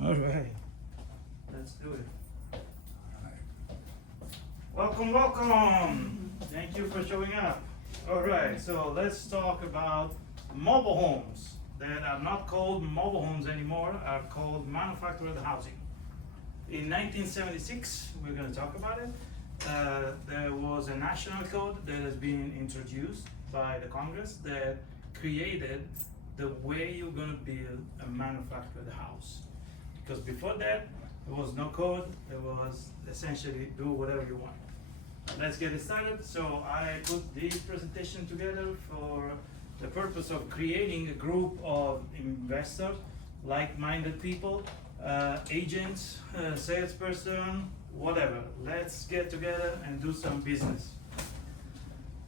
All right, let's do it. Welcome, welcome. Thank you for showing up. All right, so let's talk about mobile homes that are not called mobile homes anymore, are called manufactured housing. In 1976, we're going to talk about it. There was a national code that has been introduced by the Congress that created the way you're going to build a manufactured house. Because before that, there was no code, it was essentially do whatever you want. Let's get it started. So I put this presentation together for the purpose of creating a group of investors, like-minded people, agents, salesperson, whatever. Let's get together and do some business.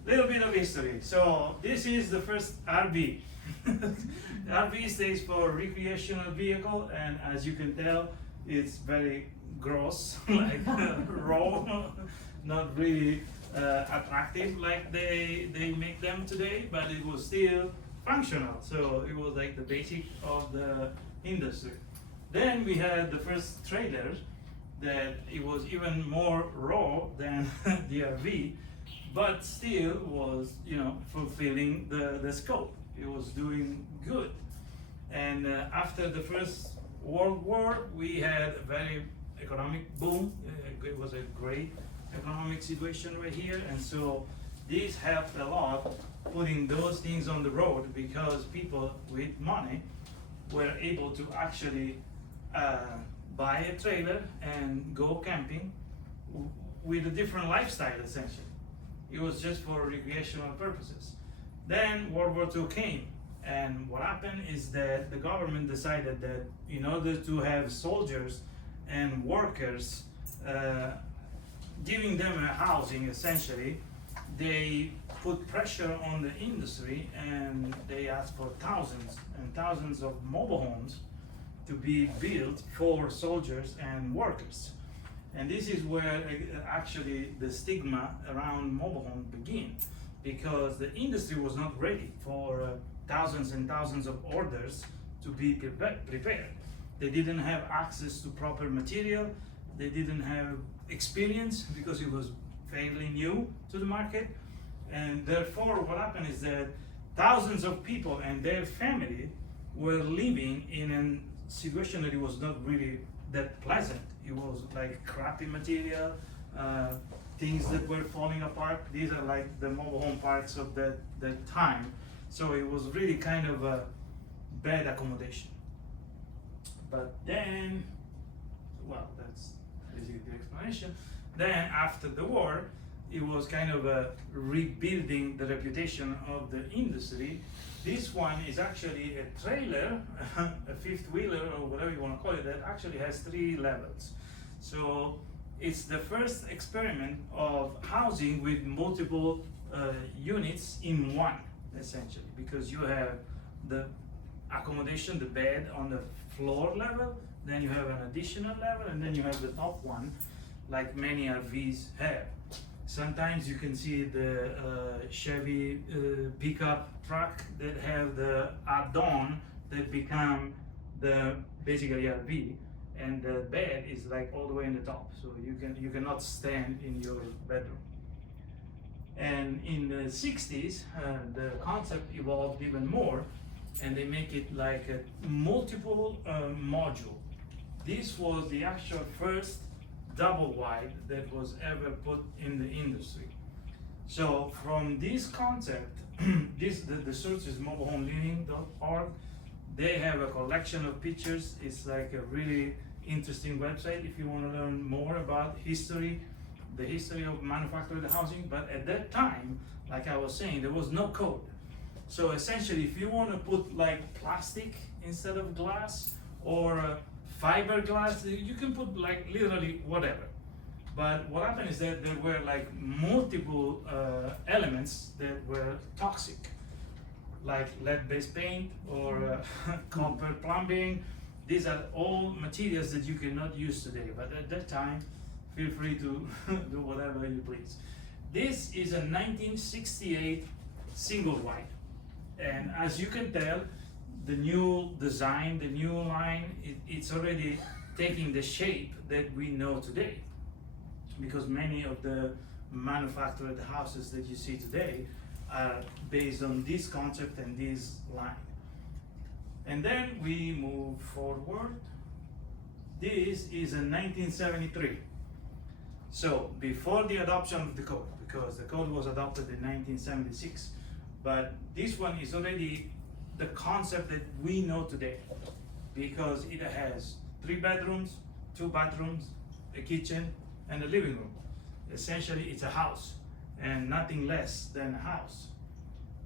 Little bit of history. So this is the first RV. RV stands for recreational vehicle, and as you can tell, it's very gross, like raw, not really attractive like they make them today, but it was still functional. So it was like the basic of the industry. Then we had the first trailer that it was even more raw than the RV, but still was, fulfilling the scope. It was doing good. And after the First World War, we had a very economic boom. It was a great economic situation right here, and so this helped a lot putting those things on the road, because people with money were able to actually buy a trailer and go camping with a different lifestyle, essentially. It was just for recreational purposes. Then World War II came, and what happened is that the government decided that in order to have soldiers and workers, giving them a housing, essentially, they put pressure on the industry, and they asked for thousands and thousands of mobile homes to be built for soldiers and workers. And this is where actually the stigma around mobile home begins, because the industry was not ready for thousands and thousands of orders to be prepared. They didn't have access to proper material, they didn't have experience because it was fairly new to the market, and therefore what happened is that thousands of people and their family were living in a situation that it was not really that pleasant. It was like crappy material, things that were falling apart. These are like the mobile home parks of that time. So it was really kind of a bad accommodation. But then, well, that's basically the explanation. Then after the war, it was kind of rebuilding the reputation of the industry. This one is actually a trailer, a fifth wheeler or whatever you want to call it, that actually has 3 levels. So it's the first experiment of housing with multiple units in one, essentially, because you have the accommodation, the bed on the floor level, then you have an additional level, and then you have the top one, like many RVs have. Sometimes you can see the Chevy pickup truck that have the add-on that become the basically RV, and the bed is like all the way in the top, so you cannot stand in your bedroom. And in the 60s, the concept evolved even more, and they make it like a multiple module. This was the actual first double wide that was ever put in the industry. So from this concept, the source is mobilehomeliving.org. They have a collection of pictures. It's like a really interesting website if you want to learn more about history, the history of manufactured housing. But at that time, like I was saying, there was no code. So essentially, if you want to put like plastic instead of glass, or fiberglass, you can put like literally whatever. But what happened is that there were like multiple elements that were toxic, like lead-based paint or copper plumbing. These are all materials that you cannot use today, but at that time, feel free to do whatever you please. This is a 1968 single wide, and as you can tell, the new design, the new line, it's already taking the shape that we know today. Because many of the manufactured houses that you see today are based on this concept and this line. And then we move forward. This is in 1973. So before the adoption of the code, because the code was adopted in 1976, but this one is already the concept that we know today, because it has 3 bedrooms, 2 bathrooms, a kitchen, and a living room. Essentially, it's a house and nothing less than a house.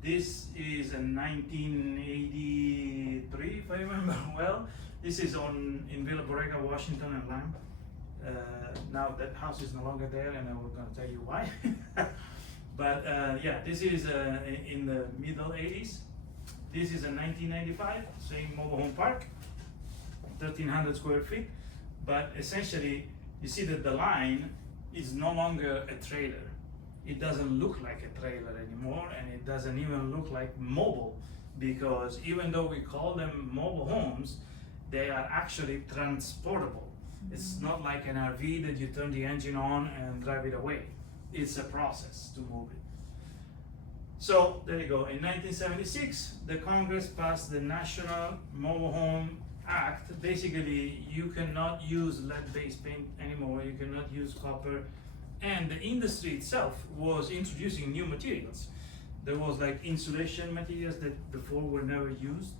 This is in 1983, if I remember well. This is in LVREIA, Washington and Lamb. Now that house is no longer there, and I'm going to tell you why. But yeah, this is in the middle 80s. This is in 1995, same mobile home park, 1,300 square feet. But essentially, you see that the line is no longer a trailer. It doesn't look like a trailer anymore, and it doesn't even look like mobile, because even though we call them mobile homes, they are actually transportable. It's not like an RV that you turn the engine on and drive it away. It's a process to move it. So there you go. In 1976, the Congress passed the National Mobile Home Act. Basically, you cannot use lead-based paint anymore. You cannot use copper. And the industry itself was introducing new materials. There was like insulation materials that before were never used.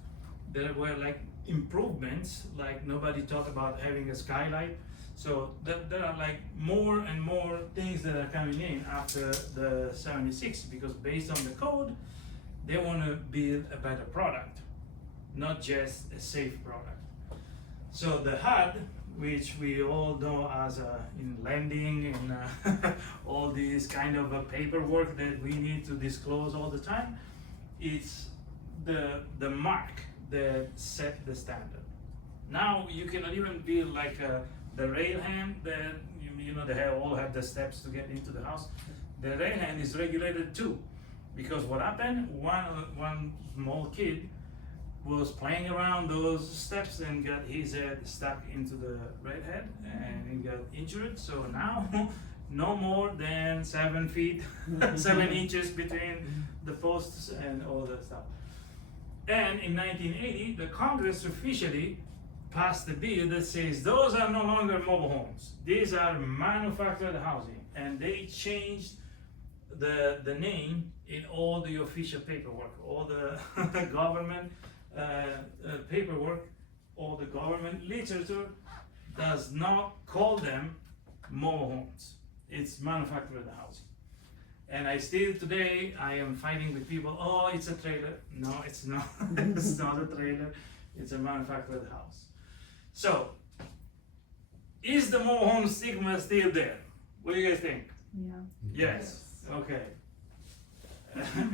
There were like improvements, like nobody thought about having a skylight. So there are like more and more things that are coming in after the 76, because based on the code, they want to build a better product, not just a safe product. So the HUD, which we all know as in lending and all these kind of paperwork that we need to disclose all the time, it's the mark that set the standard. Now you cannot even build like the rail hand that you know they all have the steps to get into the house. The rail hand is regulated too, because what happened? One small kid was playing around those steps and got his head stuck into the rail head and he got injured. So now no more than 7 feet, 7 inches between the posts and all that stuff. And in 1980, the Congress officially passed a bill that says those are no longer mobile homes. These are manufactured housing. And they changed the name in all the official paperwork, all the government paperwork, all the government literature does not call them mobile homes. It's manufactured housing. And I still today, I am fighting with people, oh, it's a trailer. No, it's not. It's not a trailer. It's a manufactured house. So, is the mobile home stigma still there? What do you guys think? Yeah. Yes. Okay.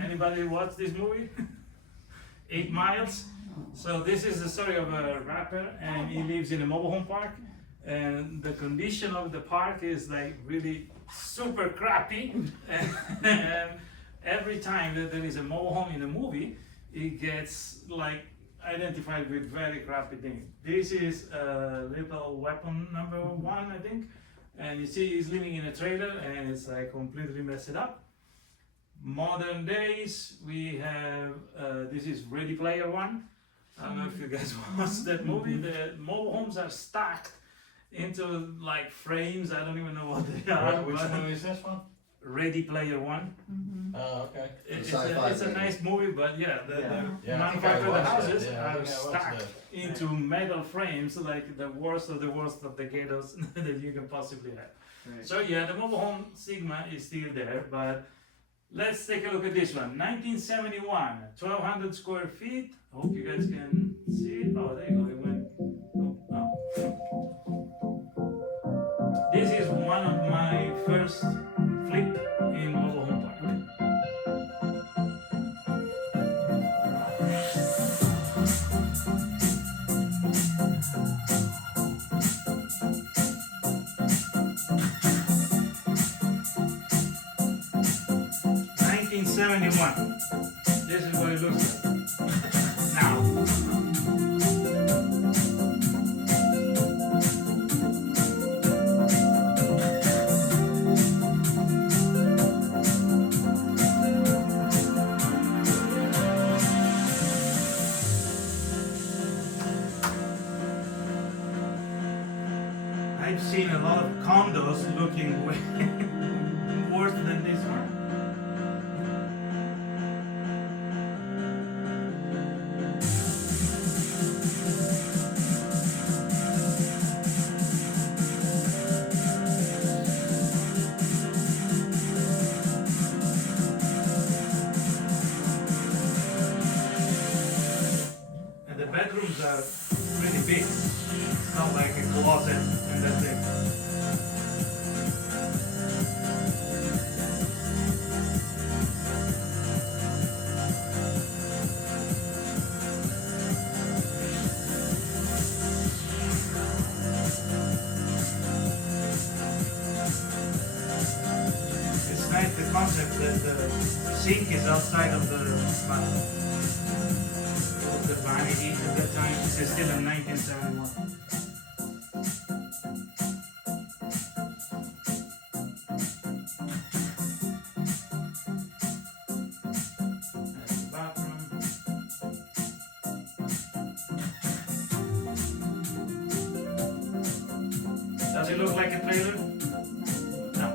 Anybody watch this movie? 8 Miles. So this is the story of a rapper, and he lives in a mobile home park, and the condition of the park is like really super crappy, and every time that there is a mobile home in a movie, it gets like identified with very crappy things. This is Little Weapon #1, I think, and you see he's living in a trailer and it's like completely messed up. Modern days, we have this is Ready Player One. I don't know if you guys watched that movie. The mobile homes are stacked into like frames. I don't even know what they are. Which movie is this one? Ready Player One. Oh, okay. It's a nice movie, but yeah, the Yeah, I think I manufactured watched houses it. Yeah, I are think I watched stacked it. into metal frames, like the worst of the ghettos that you can possibly have. Right. So yeah, the mobile home stigma is still there, but let's take a look at this one. 1971, 1,200 square feet. Hope you guys can see it. Oh, there you go. It went. Oh. This is one of my first flip in mobile home park. This is what it looks like. Now, I've seen a lot of condos looking way worse than this one. And the bedrooms are pretty big. It's not like a closet and that's it. It's nice the concept that the sink is outside of the bathroom. The vanity at that time. This is still in 1971. That's the bathroom. Does it look like a trailer? No.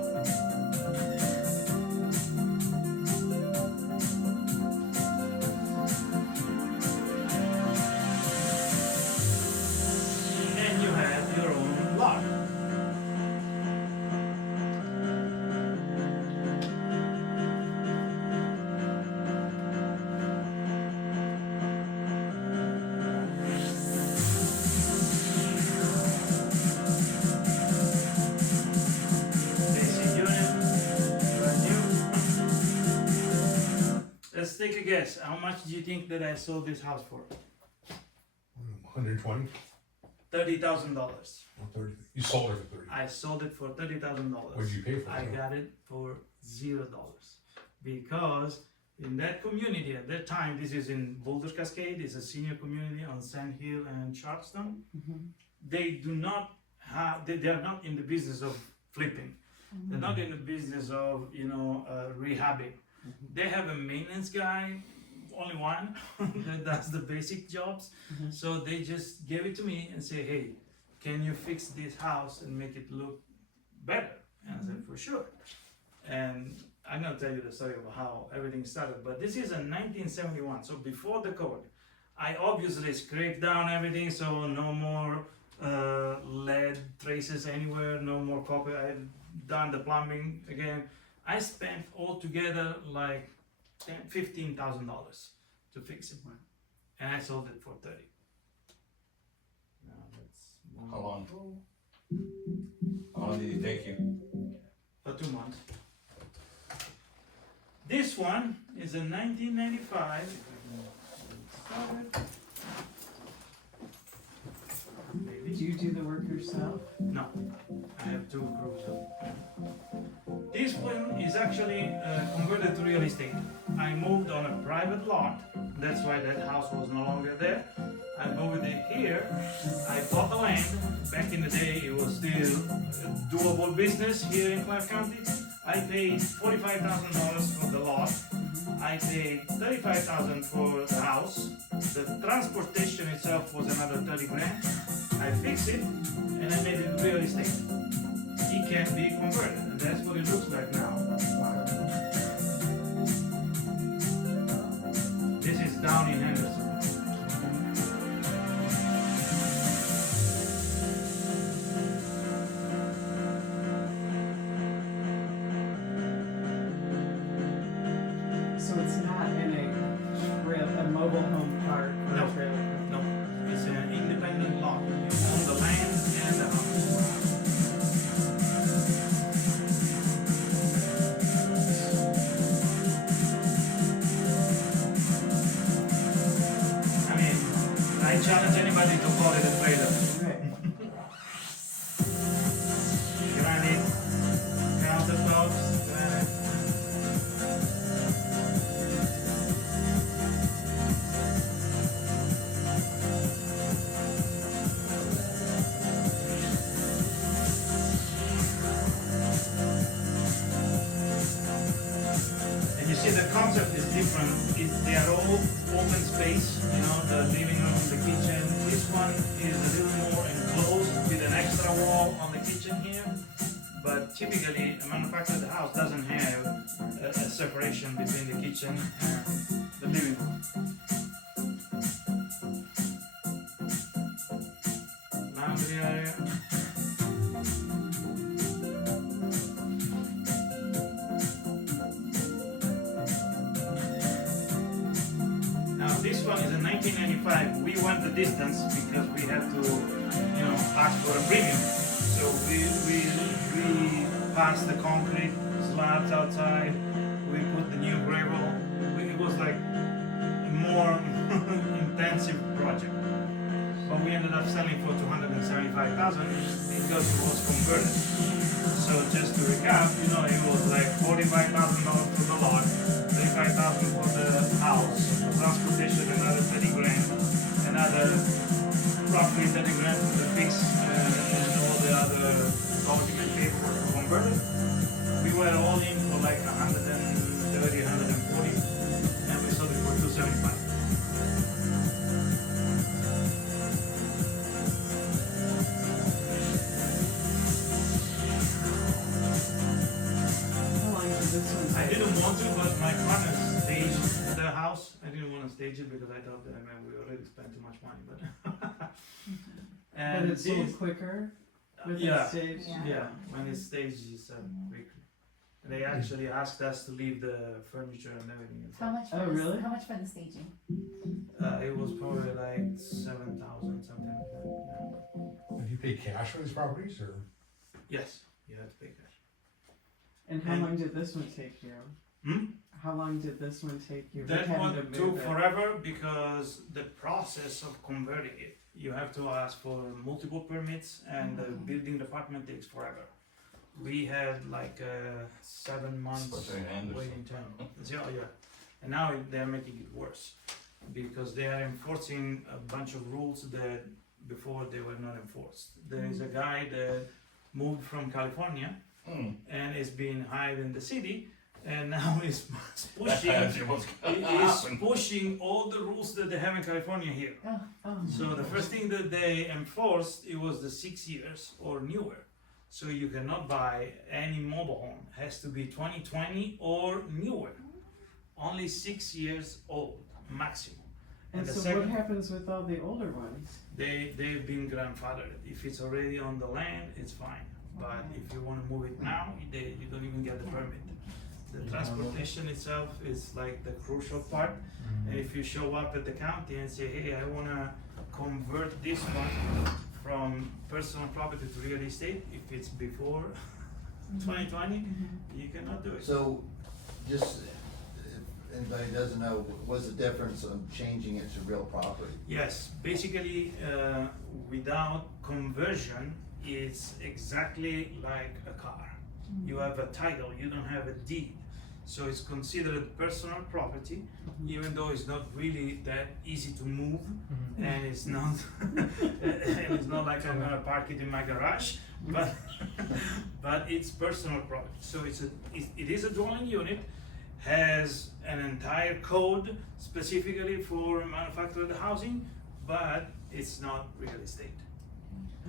And you have your own lot. Basic unit, brand new. Let's take a guess. How much do you think that I sold this house for? 120 $30,000. or 30. You sold it for 30. I sold it for $30,000. What did you pay for it? I got it for $0 because in that community at that time, this is in Boulder Cascade, it's a senior community on Sand Hill and Charleston. They do not have, they are not in the business of flipping. They're not in the business of, rehabbing. They have a maintenance guy, only one, that does the basic jobs. So they just gave it to me and say, hey, can you fix this house and make it look better? And I said, for sure. And I'm gonna tell you the story of how everything started, but this is in 1971, so before the code. I obviously scraped down everything, so no more lead traces anywhere, no more copper. I had done the plumbing again. I spent altogether like $15,000 to fix it, and I sold it for 30. Now that's one. How long? How long did it take you? For 2 months. This one is a 1995. Maybe. Did you do the work yourself? No, I have two crews. This one is actually converted to real estate. I moved on a private lot. That's why that house was no longer there. I moved it here. I bought the land. Back in the day, it was still a doable business here in Clark County. I paid $45,000 for the lot. I paid $35,000 for the house. The transportation itself was another 30 grand. I fixed it and I made it real estate. It can be converted, and that's what it looks like now. This is down in Henderson. So it's not in a mobile home park or No. a trailer? No, it's an independent lot. You own the land and the house. typically a manufactured house doesn't have a separation between the kitchen and the living room. Laundry area. Now this one is a 1995. We went the distance because we had to, ask for a premium. So we passed the concrete slabs outside. We put the new gravel. It was like a more intensive project. But we ended up selling for $275,000 because it was converted. So just to recap, it was like $45,000 for the lot, $35,000 for the house, for transportation another 30 grand, another roughly 30 grand for the fix and all the other document paperwork to convert it. We were all in for like 130, 140, and we sold it for 275. How long did this one I take? didn't want to, but my partner staged the house. I didn't want to stage it because I thought that we already spent too much money. But But it's a little this- quicker with yeah, the stage? yeah, when it's staged, it's quickly. They actually asked us to leave the furniture and everything. How much for Oh, this, really? how much for the staging? It was probably like 7,000 something like that. Yeah. And do you pay cash for these properties, or? Yes, you had to pay cash. And how And- long did this one take you? Hmm? How long did this one take you? That Having one to took move it? forever because the process of converting it, you have to ask for multiple permits and the building department takes forever. We had like 7 months Especially in Anderson. waiting time. Yeah. And now they're making it worse because they are enforcing a bunch of rules that before they were not enforced. There is a guy that moved from California and is being hired in the city, and now he's pushing pushing all the rules that they have in California here. Oh, So the first thing that they enforced, it was the 6 years or newer. So you cannot buy any mobile home. It has to be 2020 or newer. Only 6 years old maximum. and the so second- what happens with all the older ones? They've been grandfathered. If it's already on the land, it's fine. But if you want to move it now, you don't even get the permit. The transportation itself is like the crucial part. And if you show up at the county and say, hey, I want to convert this one from personal property to real estate, if it's before 2020, you cannot do it. So, just, if anybody doesn't know, what's the difference of changing it to real property? Yes, basically, without conversion, it's exactly like a car. You have a title, you don't have a deed. So it's considered personal property, even though it's not really that easy to move, and it's not, and it's not like I'm gonna park it in my garage, but it's personal property. So it is a dwelling unit, has an entire code specifically for manufactured housing, but it's not real estate.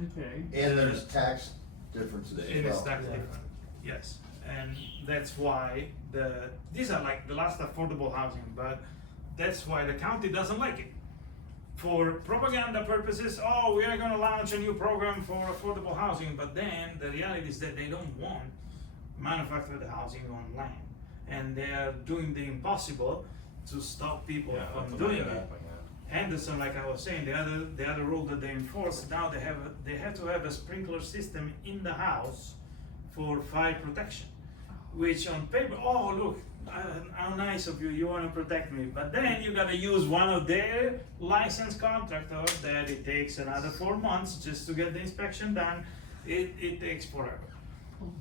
Okay. And there's tax differences as It is well. tax different, yes, and that's why these are like the last affordable housing, but that's why the county doesn't like it. For propaganda purposes, we are gonna launch a new program for affordable housing, but then the reality is that they don't want manufactured housing on land, and they are doing the impossible to stop people from doing it. Henderson, like I was saying, the other rule that they enforce now, they have to have a sprinkler system in the house for fire protection, which on paper, look, how nice of you, you want to protect me, but then you gotta use one of their licensed contractors that it takes another 4 months just to get the inspection done. It takes forever.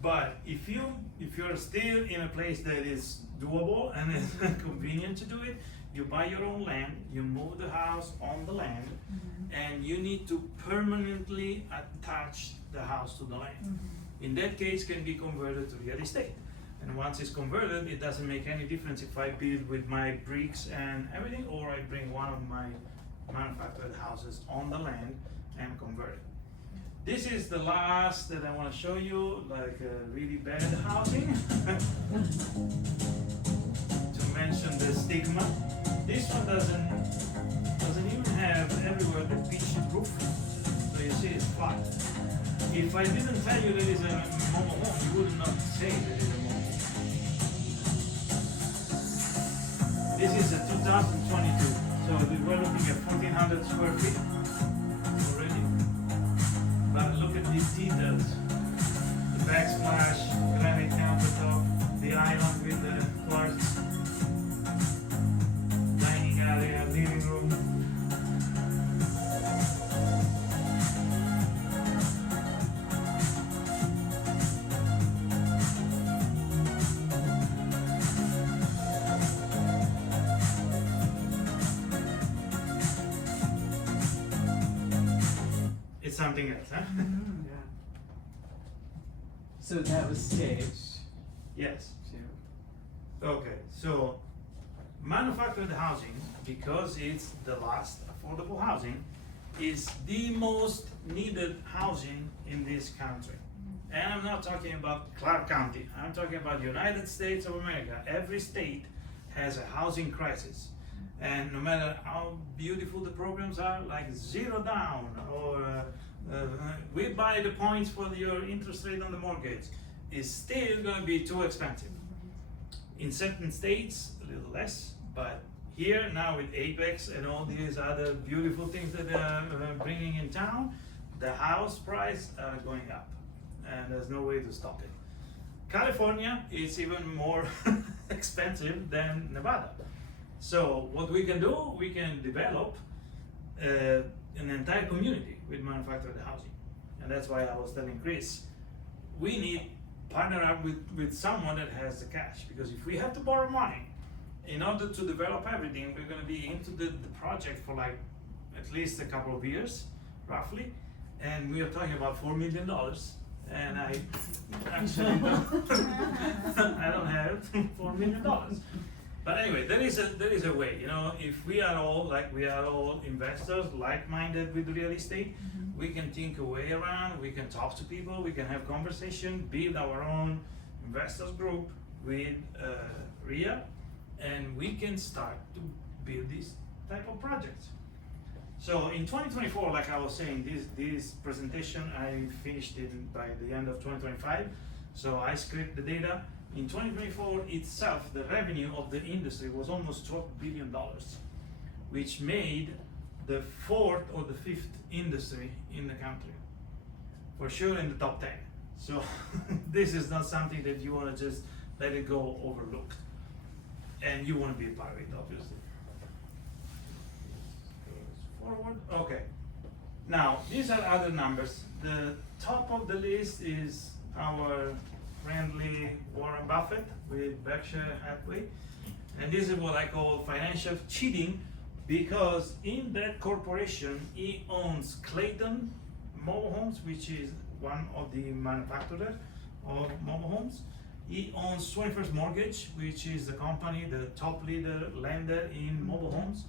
But if you're still in a place that is doable and is convenient to do it, you buy your own land, you move the house on the land, and you need to permanently attach the house to the land. In that case, can be converted to real estate. And once it's converted, it doesn't make any difference if I build with my bricks and everything, or I bring one of my manufactured houses on the land and convert it. This is the last that I want to show you, like really bad housing. To mention the stigma. This one doesn't even have everywhere the pitched roof. So you see it's flat. If I didn't tell you that it's a mobile home, you would not say that it's a mobile home. This is a 2022. So we're looking at 1,400 square feet already. But look at these details. The backsplash, granite countertop, the island with the quartz, dining area, living room. It's something else, huh? Yeah. So that was staged Yes. too. Okay, so manufactured housing, because it's the last affordable housing, is the most needed housing in this country. And I'm not talking about Clark County, I'm talking about United States of America. Every state has a housing crisis. And no matter how beautiful the programs are, like zero down or we buy the points for your interest rate on the mortgage, is still going to be too expensive. In certain states, a little less, but here now with Apex and all these other beautiful things that they're bringing in town, the house price are going up, and there's no way to stop it. California is even more expensive than Nevada. So what we can do, we can develop an entire community with manufactured housing. And that's why I was telling Chris, we need partner up with someone that has the cash, because if we have to borrow money in order to develop everything, we're going to be into the project for like at least a couple of years, roughly, and we are talking about $4 million, and I actually I don't have $4 million. But anyway, there is a way, you know, if we are all investors, like-minded with real estate, we can think a way around, we can talk to people, we can have conversation, build our own investors group with REIA, and we can start to build this type of projects. So in 2024, like I was saying, this presentation, I finished it by the end of 2025, so I scraped the data. In 2024 itself, the revenue of the industry was almost $12 billion, which made the fourth or the fifth industry in the country, for sure in the top 10. So this is not something that you want to just let it go overlooked, and you want to be a part of it, obviously. Forward, okay. Now these are other numbers. The top of the list is our friendly Warren Buffett with Berkshire Hathaway, and this is what I call financial cheating, because in that corporation he owns Clayton Mobile Homes, which is one of the manufacturers of mobile homes. He owns 21st Mortgage, which is the company, the top lender in mobile homes.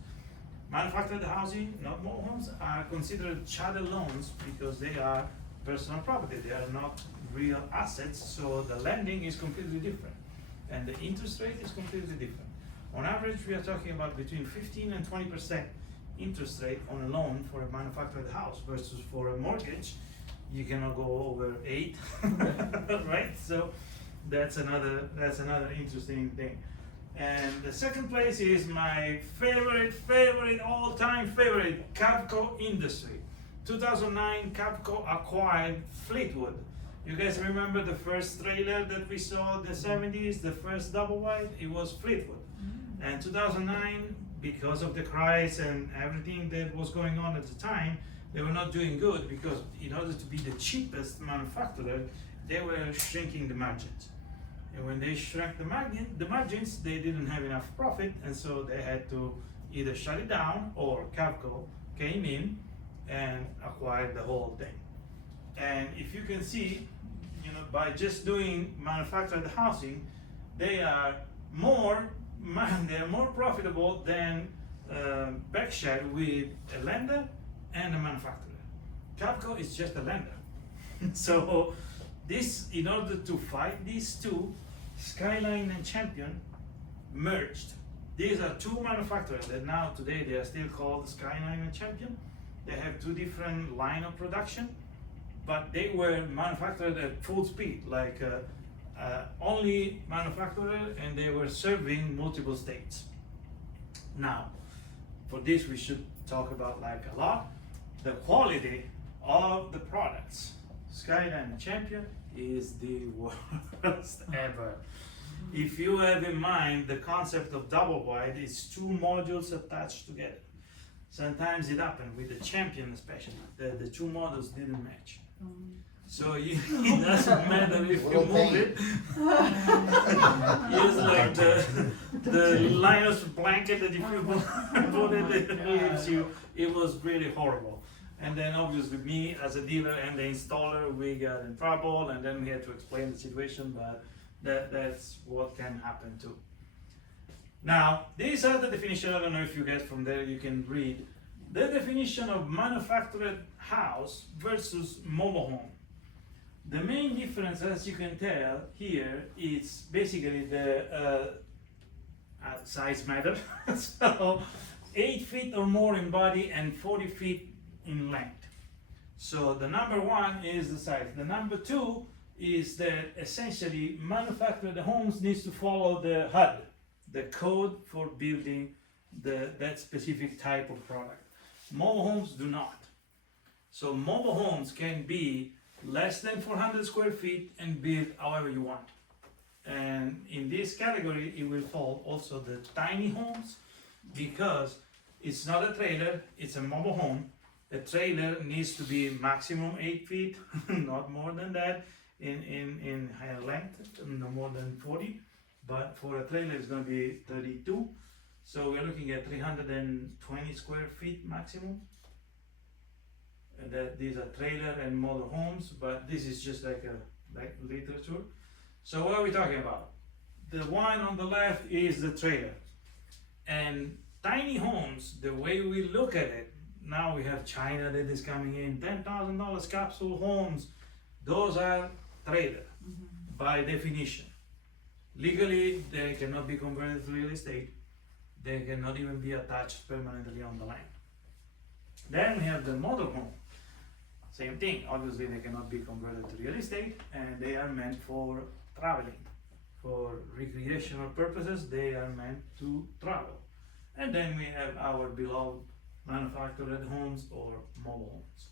Manufactured housing, not mobile homes, are considered chattel loans because they are personal property. They are not real assets, so the lending is completely different, and the interest rate is completely different. On average, we are talking about between 15 and 20% interest rate on a loan for a manufactured house, versus for a mortgage, you cannot go over 8, right? So that's another interesting thing. And the second place is my favorite, all-time favorite, Cavco Industry. 2009, Cavco acquired Fleetwood. You guys remember the first trailer that we saw in the 70s, the first double wide? It was Fleetwood. And 2009, because of the crisis and everything that was going on at the time, they were not doing good, because in order to be the cheapest manufacturer, they were shrinking the margins. And when they shrank the margins, they didn't have enough profit, and so they had to either shut it down, or Cavco came in and acquired the whole thing. And if you can see, you know, by just doing manufactured housing, they are more profitable than Berkshire with a lender and a manufacturer. Cavco is just a lender. So this, in order to fight these two, Skyline and Champion merged. These are two manufacturers that now today they are still called Skyline and Champion. They have two different line of production, but they were manufactured at full speed, like only manufacturer, and they were serving multiple states. Now, for this we should talk about like a lot, the quality of the products. Skyline and Champion is the worst ever. If you have in mind the concept of double wide, it's two modules attached together. Sometimes it happened with the Champion especially, the two models didn't match. So it doesn't matter if you Little move pain. it. It's like the Linus blanket that if you put it, it leaves you. It was really horrible. And then obviously me as a dealer and the installer, we got in trouble, and then we had to explain the situation, but that's what can happen too. Now, these are the definition. I don't know if you guys from there you can read the definition of manufactured house versus mobile home. The main difference, as you can tell here, is basically the size matter. So 8 feet or more in body and 40 feet in length. So the number one is the size. The number two is that essentially manufactured homes needs to follow the HUD, the code for building that specific type of product. Mobile homes do not. So mobile homes can be less than 400 square feet and built however you want. And in this category, it will fall also the tiny homes, because it's not a trailer, it's a mobile home. A trailer needs to be maximum 8 feet, not more than that, in higher length, no more than 40. But for a trailer, it's going to be 32. So we're looking at 320 square feet maximum. That these are trailer and model homes, but this is just like literature. So what are we talking about? The one on the left is the trailer, and tiny homes. The way we look at it now, we have China that is coming in, $10,000 capsule homes. Those are trailer by definition. Legally, they cannot be converted to real estate. They cannot even be attached permanently on the land. Then we have the model home. Same thing, obviously they cannot be converted to real estate, and they are meant for traveling. For recreational purposes, they are meant to travel. And then we have our beloved manufactured homes or mobile homes.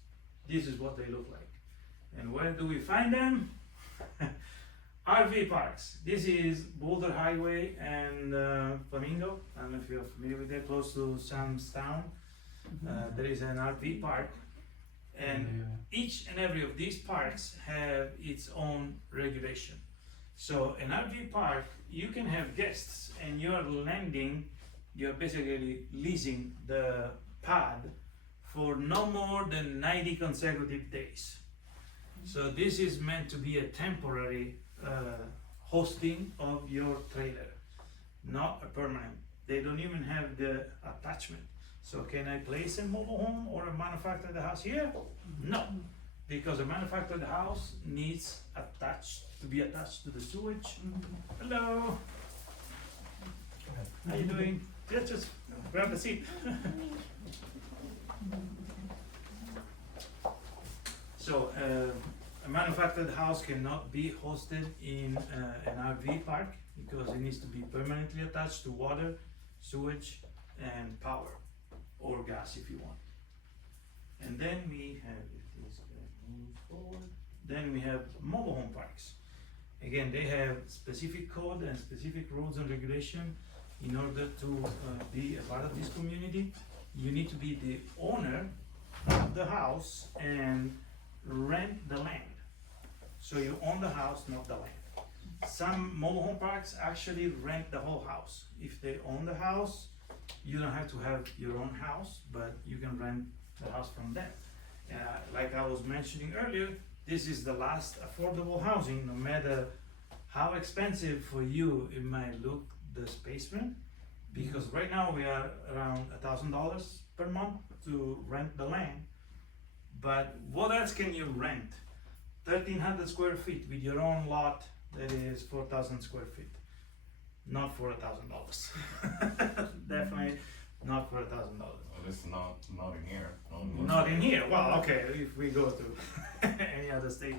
This is what they look like. And where do we find them? RV parks. This is Boulder Highway and Flamingo. I don't know if you're familiar with it, close to Sam's Town. There is an RV park. And each and every of these parks have its own regulation. So an RV park, you can have guests and you're basically leasing the pad for no more than 90 consecutive days. So this is meant to be a temporary hosting of your trailer, not a permanent. They don't even have the attachment. So can I place a mobile home or a manufactured house here? No, because a manufactured house needs to be attached to the sewage. Hello. How you doing? Yeah, just grab a seat. So a manufactured house cannot be hosted in an RV park because it needs to be permanently attached to water, sewage, and power, or gas if you want. And then we have, if this moves forward, then we have mobile home parks. Again, they have specific code and specific rules and regulation. In order to be a part of this community, you need to be the owner of the house and rent the land. So you own the house, not the land. Some mobile home parks actually rent the whole house. If they own the house, you don't have to have your own house, but you can rent the house from them. Like I was mentioning earlier, this is the last affordable housing, no matter how expensive for you it might look, the space rent, because right now we are around $1,000 per month to rent the land. But what else can you rent? 1,300 square feet with your own lot, that is 4,000 square feet. Not for $1,000. Definitely not for $1,000. Well, it's not in here. Not in here. Well, okay, if we go to any other state,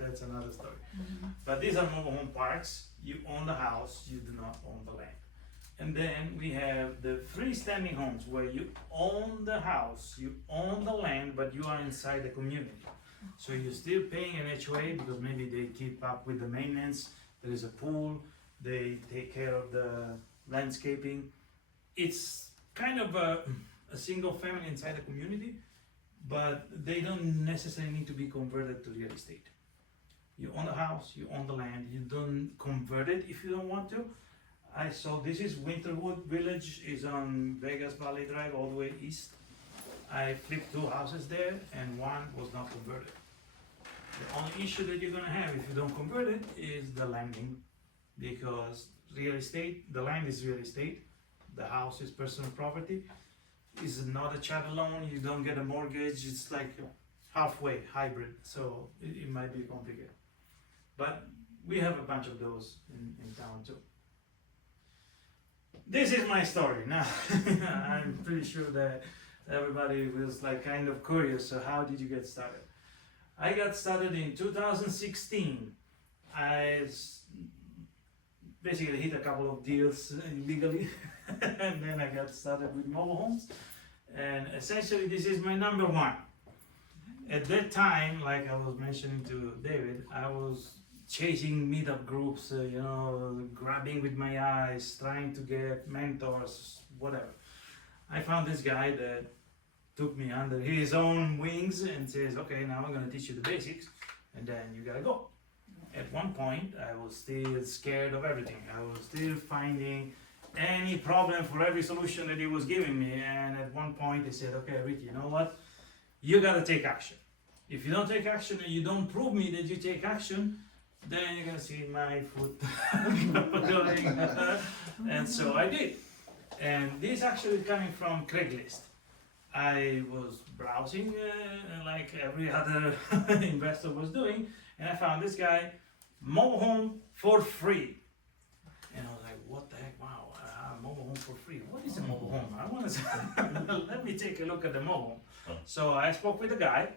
that's another story. But these are mobile home parks. You own the house, you do not own the land. And then we have the freestanding homes where you own the house, you own the land, but you are inside the community. So you're still paying an HOA because maybe they keep up with the maintenance. There is a pool, they take care of the landscaping. It's kind of a single family inside the community, but they don't necessarily need to be converted to real estate. You own the house, you own the land, you don't convert it if you don't want to. This is Winterwood Village, is on Vegas Valley Drive all the way east. I flipped 2 houses there and one was not converted. The only issue that you're gonna have if you don't convert it is the landing, because real estate, the land is real estate, the house is personal property. It's not a chattel loan, you don't get a mortgage, it's like halfway hybrid, so it might be complicated. But we have a bunch of those in town too. This is my story. Now, I'm pretty sure that everybody was like kind of curious, so how did you get started? I got started in 2016. Basically hit a couple of deals illegally, and then I got started with mobile homes. And essentially this is my number one. At that time, like I was mentioning to David, I was chasing meetup groups, grabbing with my eyes, trying to get mentors, whatever. I found this guy that took me under his own wings and says, okay, now I'm gonna teach you the basics, and then you gotta go. At one point, I was still scared of everything. I was still finding any problem for every solution that he was giving me. And at one point, he said, okay, Ricky, you know what? You gotta take action. If you don't take action and you don't prove me that you take action, then you're gonna see my foot going. And so I did. And this actually is coming from Craigslist. I was browsing like every other investor was doing, and I found this guy, mobile home for free. And I was like, what the heck, wow, mobile home for free. What is a mobile home? I want to, let me take a look at the mobile home. So I spoke with the guy,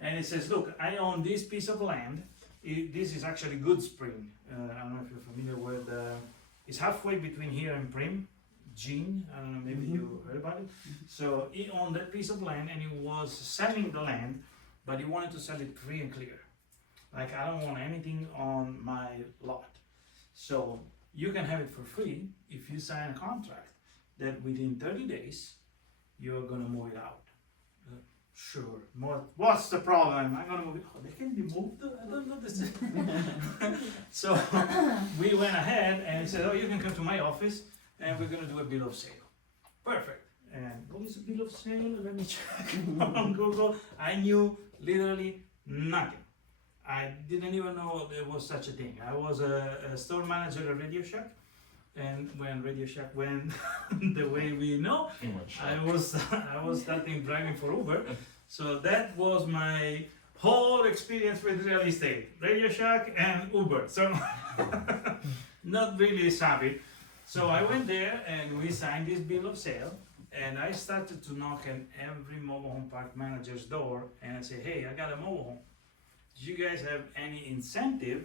and he says, look, I own this piece of land. This is actually Good Spring. I don't know if you're familiar with, it's halfway between here and Prim. Gene, I don't know, maybe you heard about it. So he owned that piece of land and he was selling the land, but he wanted to sell it free and clear. Like, I don't want anything on my lot. So you can have it for free if you sign a contract that within 30 days, you're gonna move it out. Sure, what's the problem? I'm gonna move it. Oh, they can be moved? I don't know this. So we went ahead and he said, oh, you can come to my office and we're gonna do a bill of sale. Perfect. And what is a bill of sale? Let me check on Google. I knew literally nothing. I didn't even know there was such a thing. I was a store manager at Radio Shack, and when Radio Shack went the way we know, I was starting driving for Uber. So that was my whole experience with real estate, Radio Shack and Uber. So not really savvy. So I went there and we signed this bill of sale, and I started to knock on every mobile home park manager's door and I say, hey, I got a mobile home. Do you guys have any incentive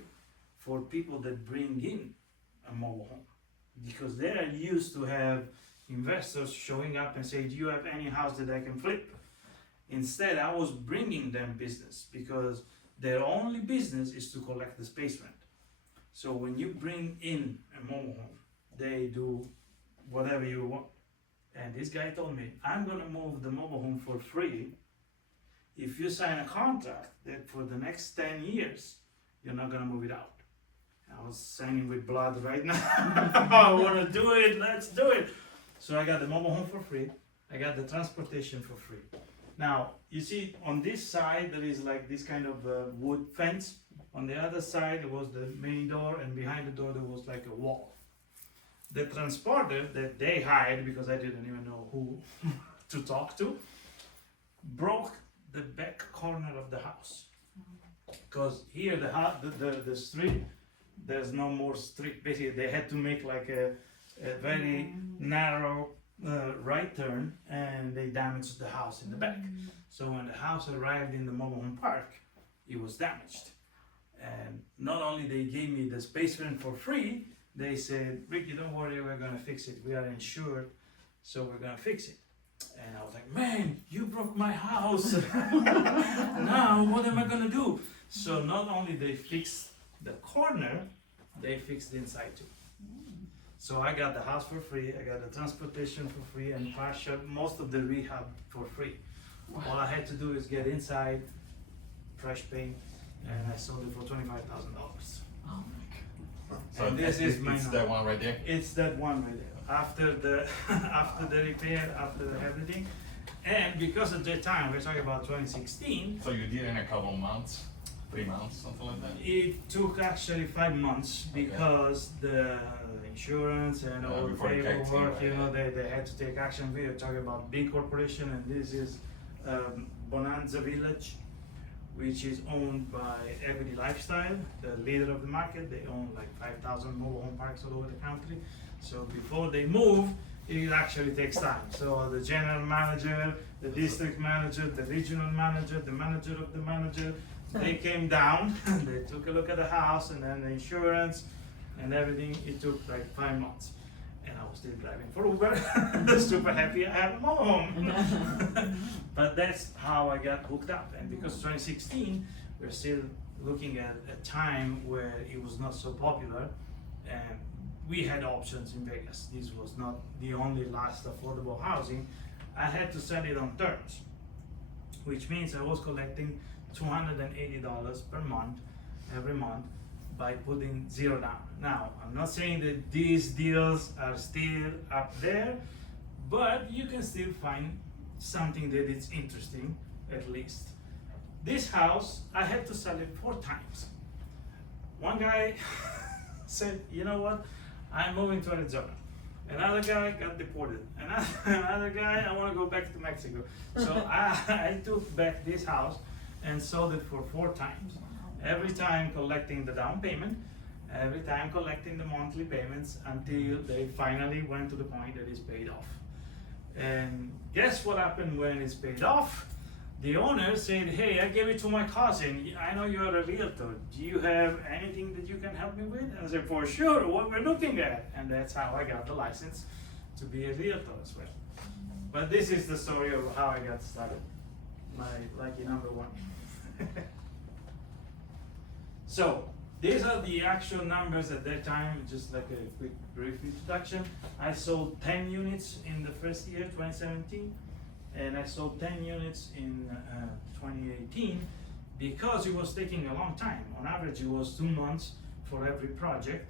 for people that bring in a mobile home? Because they are used to have investors showing up and say, do you have any house that I can flip? Instead, I was bringing them business because their only business is to collect the space rent. So when you bring in a mobile home, they do whatever you want. And this guy told me, I'm gonna move the mobile home for free if you sign a contract that for the next 10 years, you're not gonna move it out. I was signing with blood right now. I wanna do it, let's do it. So I got the mobile home for free. I got the transportation for free. Now, you see on this side, there is like this kind of wood fence. On the other side was the main door, and behind the door there was like a wall. The transporter that they hired, because I didn't even know who to talk to, broke the back corner of the house. Because here the street, there's no more street. Basically, they had to make like a very narrow right turn, and they damaged the house in the back. So when the house arrived in the mobile home park, it was damaged. And not only they gave me the space rent for free, they said, Ricky, don't worry, we're gonna fix it. We are insured, so we're gonna fix it. And I was like, man, you broke my house. Now what am I gonna do? So not only they fixed the corner, they fixed the inside too. So I got the house for free, I got the transportation for free, and most of the rehab for free. All I had to do is get inside, fresh paint, and I sold it for $25,000. Oh my So And this is my it's number. that one right there. It's that one right there. After the after the repair, after the everything, and because at that time we're talking about 2016, So you did in a couple months, 3 months, something like that. it took actually 5 months because the insurance and all the before it kicked in, paperwork, you right? know, they had to take action. We are talking about big corporation, and this is Bonanza Village, which is owned by Equity Lifestyle, the leader of the market. They own like 5,000 mobile home parks all over the country. So before they move, it actually takes time. So the general manager, the district manager, the regional manager, the manager of the manager, they came down, they took a look at the house, and then the insurance and everything. It took like 5 months. And I was still driving for Uber, super happy I have a home. But that's how I got hooked up. And because 2016, we're still looking at a time where it was not so popular, and we had options in Vegas. This was not the only last affordable housing. I had to sell it on terms, which means I was collecting $280 per month, every month, by putting $0 down. Now, I'm not saying that these deals are still up there, but you can still find something that is interesting, at least. This house, I had to sell it 4 times. One guy said, you know what, I'm moving to Arizona. Another guy got deported. Another guy, I want to go back to Mexico. So I took back this house and sold it for 4 times. Every time collecting the down payment, every time collecting the monthly payments, until they finally went to the point that it's paid off. And guess what happened when it's paid off? The owner said, hey, I gave it to my cousin. I know you're a realtor. Do you have anything that you can help me with? And I said, for sure, what we're looking at. And that's how I got the license to be a realtor as well. But this is the story of how I got started. My lucky number 1. So these are the actual numbers at that time, just like a quick brief introduction. I sold 10 units in the first year, 2017, and I sold 10 units in 2018 because it was taking a long time. On average, it was 2 months for every project.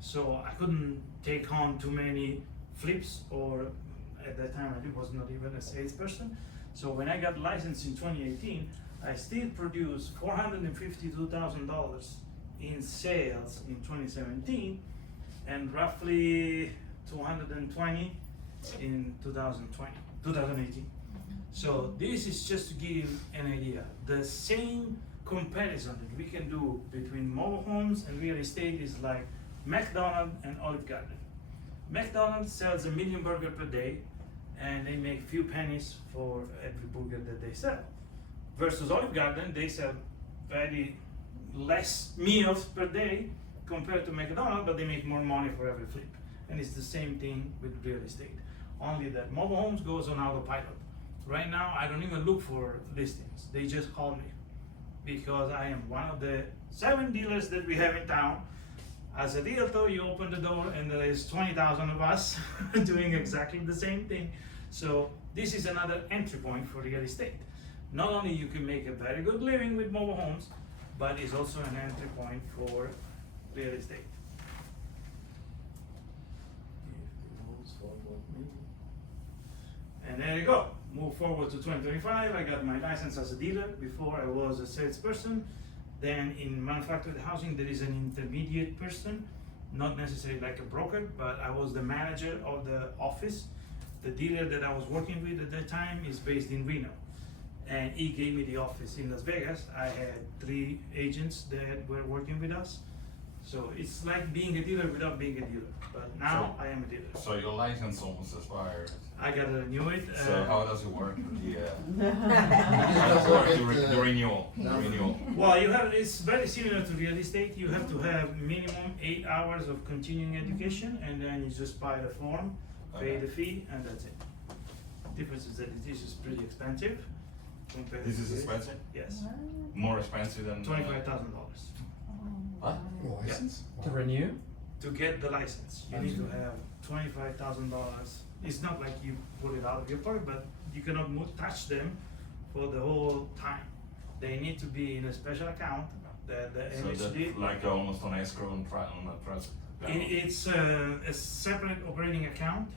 So I couldn't take on too many flips, or at that time I was not even a salesperson. So when I got licensed in 2018, I still produced $452,000 in sales in 2017, and roughly 220 in 2018. So this is just to give an idea. The same comparison that we can do between mobile homes and real estate is like McDonald's and Olive Garden. McDonald's sells 1 million burgers per day, and they make few pennies for every burger that they sell. Versus Olive Garden, they sell very less meals per day compared to McDonald's, but they make more money for every flip. And it's the same thing with real estate. Only that mobile homes goes on autopilot. Right now, I don't even look for listings. They just call me because I am one of the 7 dealers that we have in town. As a realtor, you open the door and there is 20,000 of us doing exactly the same thing. So this is another entry point for real estate. Not only you can make a very good living with mobile homes, but it's also an entry point for real estate. And there you go. Move forward to 2025. I got my license as a dealer. Before I was a salesperson. Then in manufactured housing, there is an intermediate person, not necessarily like a broker, but I was the manager of the office. The dealer that I was working with at that time is based in Reno. and he gave me the office in Las Vegas. I had 3 agents that were working with us. So it's like being a dealer without being a dealer, but now I am a dealer. So your license almost expired. I gotta renew it. So how does it work? How Just does it look work? at The renewal. The No. renewal. Well, it's very similar to real estate. You have to have minimum 8 hours of continuing education, and then you just buy the form, pay Okay. the fee, and that's it. Difference is that this is pretty expensive compared This to is this. expensive? Yes, More expensive than. $25,000 What? License? To renew? to get the license. You need to have $25,000. It's not like you put it out of your pocket, but you cannot touch them for the whole time. They need to be in a special account that the So MHD. that like almost on escrow and on a trust. It's a separate operating account.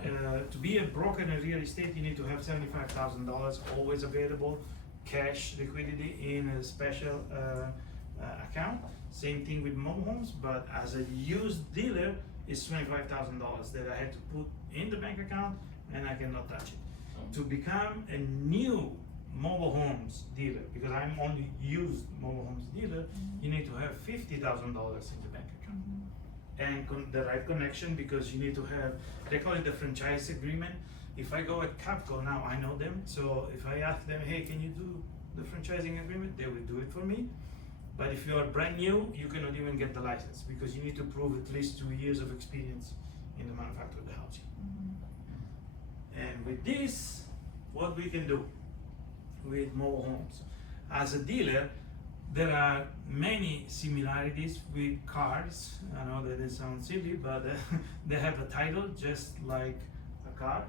Okay. To be a broker in real estate, you need to have $75,000 always available, cash liquidity in a special account. Same thing with mobile homes, but as a used dealer, it's $25,000 that I had to put in the bank account, and I cannot touch it. To become a new mobile homes dealer, because I'm only used mobile homes dealer, you need to have $50,000 in the bank account. And the right connection, because you need to have, they call it the franchise agreement. If I go at Capco now, I know them, so if I ask them, hey, can you do the franchising agreement, they will do it for me. But if you are brand new, you cannot even get the license, because you need to prove at least 2 years of experience in the manufacture of the housing. And with this, what we can do with mobile homes. As a dealer, there are many similarities with cars. I know that it sounds silly, but they have a title just like a car.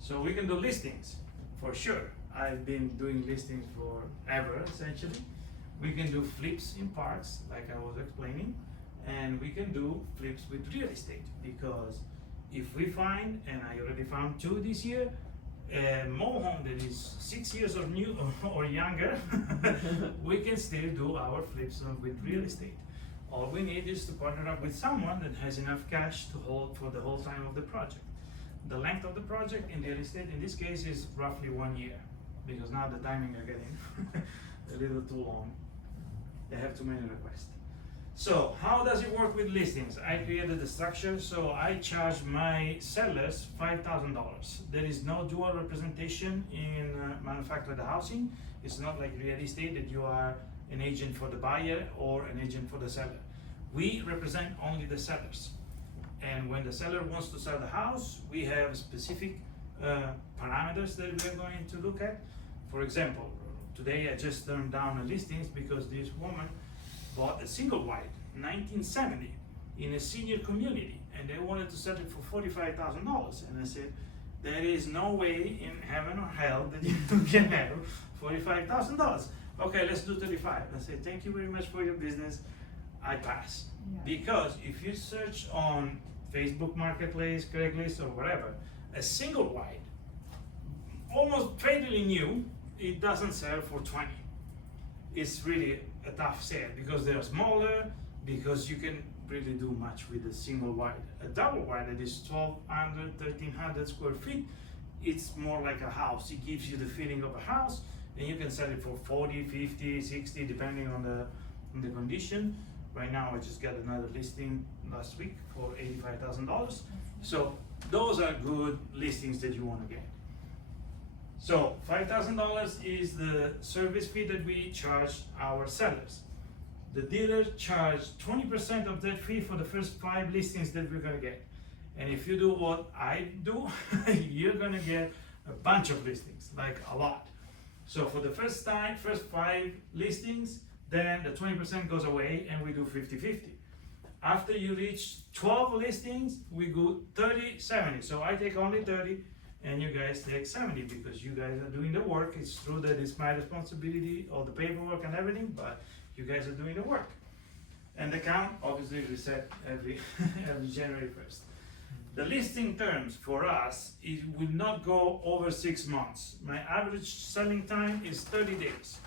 So we can do listings for sure. I've been doing listings forever essentially. We can do flips in parks, like I was explaining, and we can do flips with real estate, because if we find, and I already found 2 this year, a mobile home that is 6 years or new or younger, we can still do our flips with real estate. All we need is to partner up with someone that has enough cash to hold for the whole time of the project. The length of the project in real estate in this case is roughly 1 year, because now the timing are getting a little too long. They have too many requests. So how does it work with listings? I created the structure, so I charge my sellers $5,000. There is no dual representation in manufactured housing. It's not like real estate that you are an agent for the buyer or an agent for the seller. We represent only the sellers. And when the seller wants to sell the house, we have specific parameters that we're going to look at. For example, today I just turned down a listings because this woman bought a single wide 1970 in a senior community, and they wanted to sell it for $45,000. And I said, there is no way in heaven or hell that you can have $45,000. Okay, let's do 35. I said, thank you very much for your business. I pass. Because if you search on Facebook Marketplace, Craigslist, or whatever, a single wide, almost fairly new, it doesn't sell for 20. It's really a tough sale because they're smaller, because you can really do much with a single wide. A double wide that is 1,200, 1,300 square feet, it's more like a house. It gives you the feeling of a house, and you can sell it for 40, 50, 60, depending on the condition. Right now, I just got another listing last week for $85,000. So those are good listings that you want to get. So $5,000 is the service fee that we charge our sellers. The dealer charges 20% of that fee for the first 5 listings that we're gonna get. And if you do what I do, you're gonna get a bunch of listings, like a lot. So for the first 5 listings, then the 20% goes away and we do 50-50. After you reach 12 listings, we go 30-70. So I take only 30 and you guys take 70 because you guys are doing the work. It's true that it's my responsibility, all the paperwork and everything, but you guys are doing the work. And the count obviously reset every January 1st. The listing terms for us, it will not go over 6 months. My average selling time is 30 days.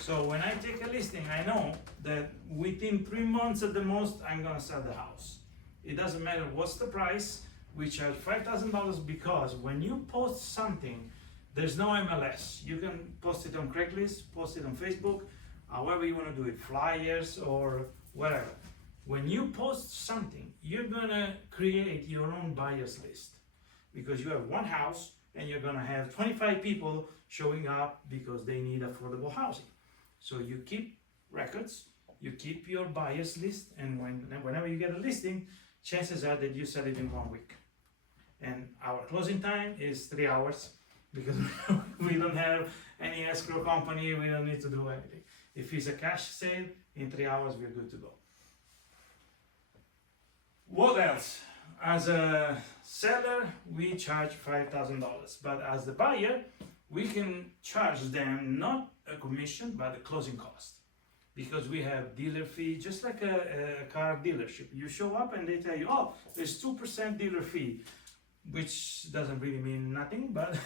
So when I take a listing, I know that within 3 months at the most, I'm gonna sell the house. It doesn't matter what's the price, we charge $5,000 because when you post something There's no MLS. You can post it on Craigslist, post it on Facebook, however you want to do it, flyers or whatever. When you post something, you're gonna create your own buyers list because you have one house and you're gonna have 25 people showing up because they need affordable housing. So you keep records, you keep your buyers list, and whenever you get a listing, chances are that you sell it in 1 week. And our closing time is 3 hours because we don't have any escrow company, we don't need to do anything. If it's a cash sale, in 3 hours we're good to go. What else? As a seller, we charge $5,000, but as the buyer, we can charge them not a commission, but a closing cost. Because we have dealer fee, just like a car dealership. You show up and they tell you, oh, there's 2% dealer fee, which doesn't really mean nothing, but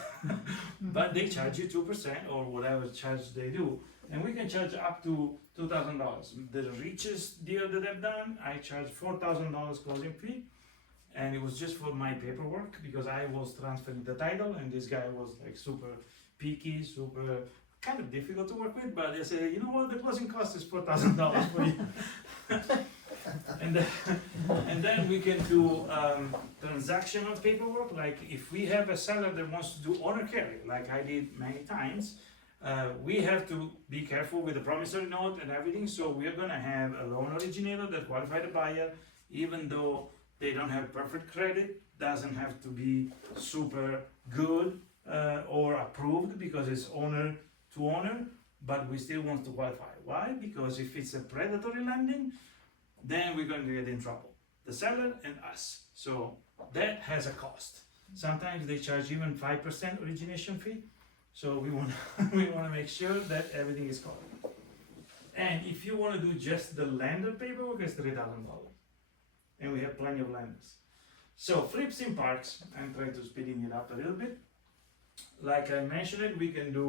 but they charge you 2% or whatever charge they do. And we can charge up to $2,000. The richest deal that I've done, I charged $4,000 closing fee, and it was just for my paperwork because I was transferring the title, and this guy was like super picky, super kind of difficult to work with. But they say, you know what, the closing cost is $4,000 for you. and then we can do transactional paperwork. Like if we have a seller that wants to do owner carry, like I did many times, we have to be careful with the promissory note and everything. So we're gonna have a loan originator that qualify the buyer, even though they don't have perfect credit, doesn't have to be super good or approved because it's owner to owner, but we still want to qualify. Why? Because if it's a predatory lending, then we're going to get in trouble, the seller and us. So that has a cost. Sometimes they charge even 5% origination fee. So we want to make sure that everything is covered. And if you want to do just the lender paperwork, it's $3,000, and we have plenty of lenders. So flips in parks. I'm trying to speeding it up a little bit. Like I mentioned, we can do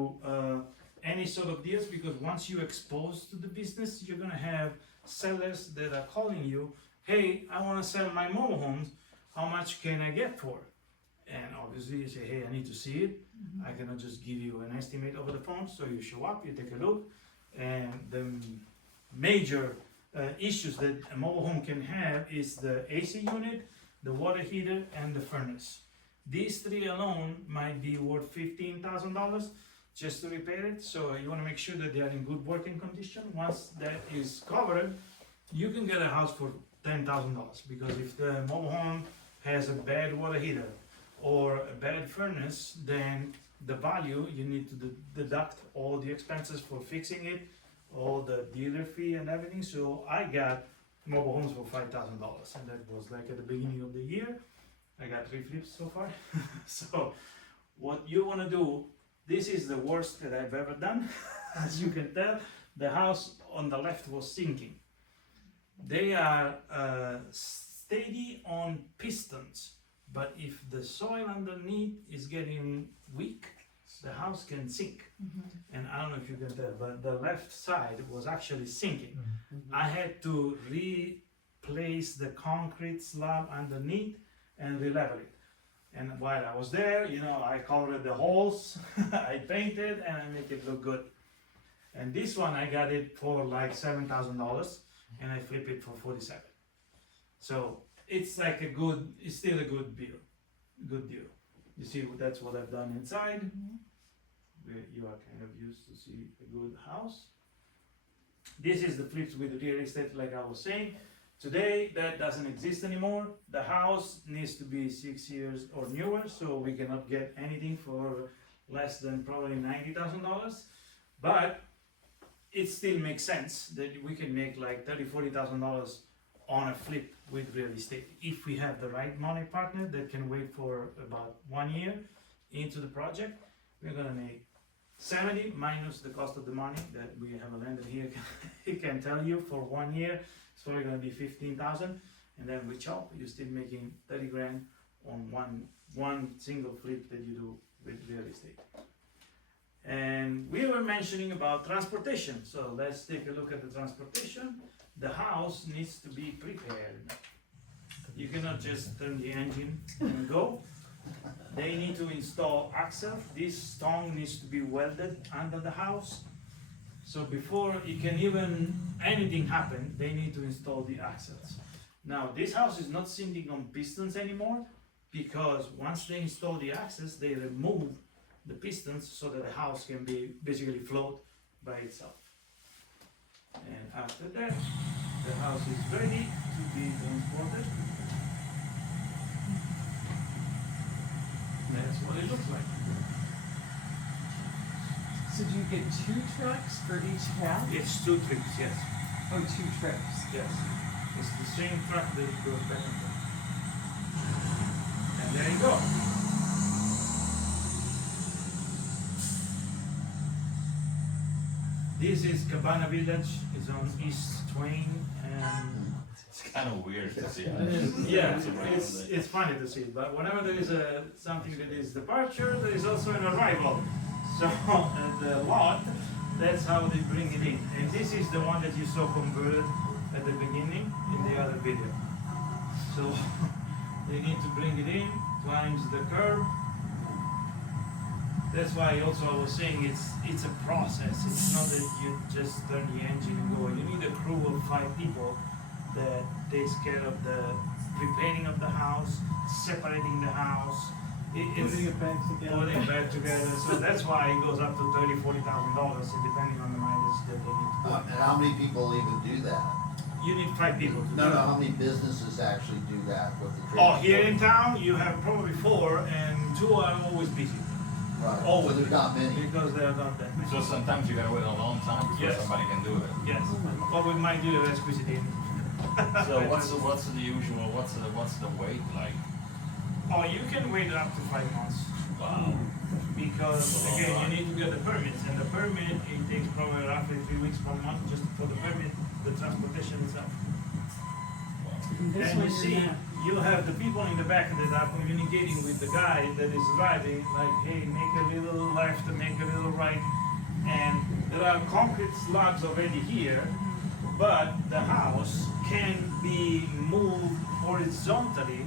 any sort of deals because once you expose to the business, you're gonna have sellers that are calling you, hey, I want to sell my mobile homes, how much can I get for it? And obviously you say, hey, I need to see it. I cannot just give you an estimate over the phone. So you show up, you take a look, and the major issues that a mobile home can have is the AC unit, the water heater, and the furnace. These three alone might be worth $15,000 just to repair it. So you want to make sure that they are in good working condition. Once that is covered, you can get a house for $10,000 because if the mobile home has a bad water heater or a bad furnace, then the value, you need to deduct all the expenses for fixing it, all the dealer fee and everything. So I got mobile homes for $5,000, and that was like at the beginning of the year. I got 3 flips so far. So what you want to do, this is the worst that I've ever done. As you can tell, the house on the left was sinking. They are steady on pistons, but if the soil underneath is getting weak, the house can sink. And I don't know if you can tell, but the left side was actually sinking. I had to replace the concrete slab underneath and re-level it. And while I was there, you know, I covered the holes, I painted, and I make it look good. And this one, I got it for like $7,000, and I flip it for 47. So it's like it's still a good deal. You see, that's what I've done inside. You are kind of used to see a good house. This is the flips with real estate, like I was saying. Today, that doesn't exist anymore. The house needs to be 6 years or newer, so we cannot get anything for less than probably $90,000. But it still makes sense that we can make like $30,000, $40,000 on a flip with real estate. If we have the right money partner that can wait for about 1 year into the project, we're gonna make 70 minus the cost of the money that we have a lender here. He can tell you for 1 year, it's probably gonna be 15,000, and then we chop, you're still making 30 grand on one single flip that you do with real estate. And we were mentioning about transportation, so let's take a look at the transportation. The house needs to be prepared. You cannot just turn the engine and go. they need to install axle. This stone needs to be welded under the house. So before it can even, anything happen, they need to install the axles. Now, this house is not sitting on pistons anymore, because once they install the axles, they remove the pistons so that the house can be basically float by itself. And after that, the house is ready to be transported. That's what it looks like. So do you get 2 trucks for each house? It's 2 trips, yes. Oh, 2 trips. Yes. It's the same truck that goes back and forth. And there you go. This is Cabana Village. It's on East Twain, and It's kind of weird to see. yeah, it's funny to see. But whenever there is something that is departure, there is also an arrival. So the lot, that's how they bring it in. And this is the one that you saw converted at the beginning in the other video. So they need to bring it in, climbs the curb. That's why also I was saying it's a process. It's not that you just turn the engine and go. You need a crew of 5 people that takes care of the preparing of the house, separating the house. Putting it back together. Putting it back together. So that's why it goes up to $30,000-$40,000, depending on the mileage that they need to put. And how many people even do that? You need 5 people to do No, it. how many businesses actually do that with the? Oh, here in town, you have probably 4, and 2 are always busy. Right, Oh, so there's not many. Because they are not that many. So sometimes you gotta wait a long time before Yes. somebody can do it. Yes, what we might do is squeeze it in. So what's the usual, what's the wait like? Oh, you can wait up to 5 months. Wow. Because That's a long again, time. you need to get the permits, and the permit, it takes probably roughly 3 weeks per month just for the permit, the transportation itself. And this And one you you're see, not. you have the people in the back that are communicating with the guy that is driving, like, hey, make a little left, make a little right. And there are concrete slabs already here, but the house can be moved horizontally,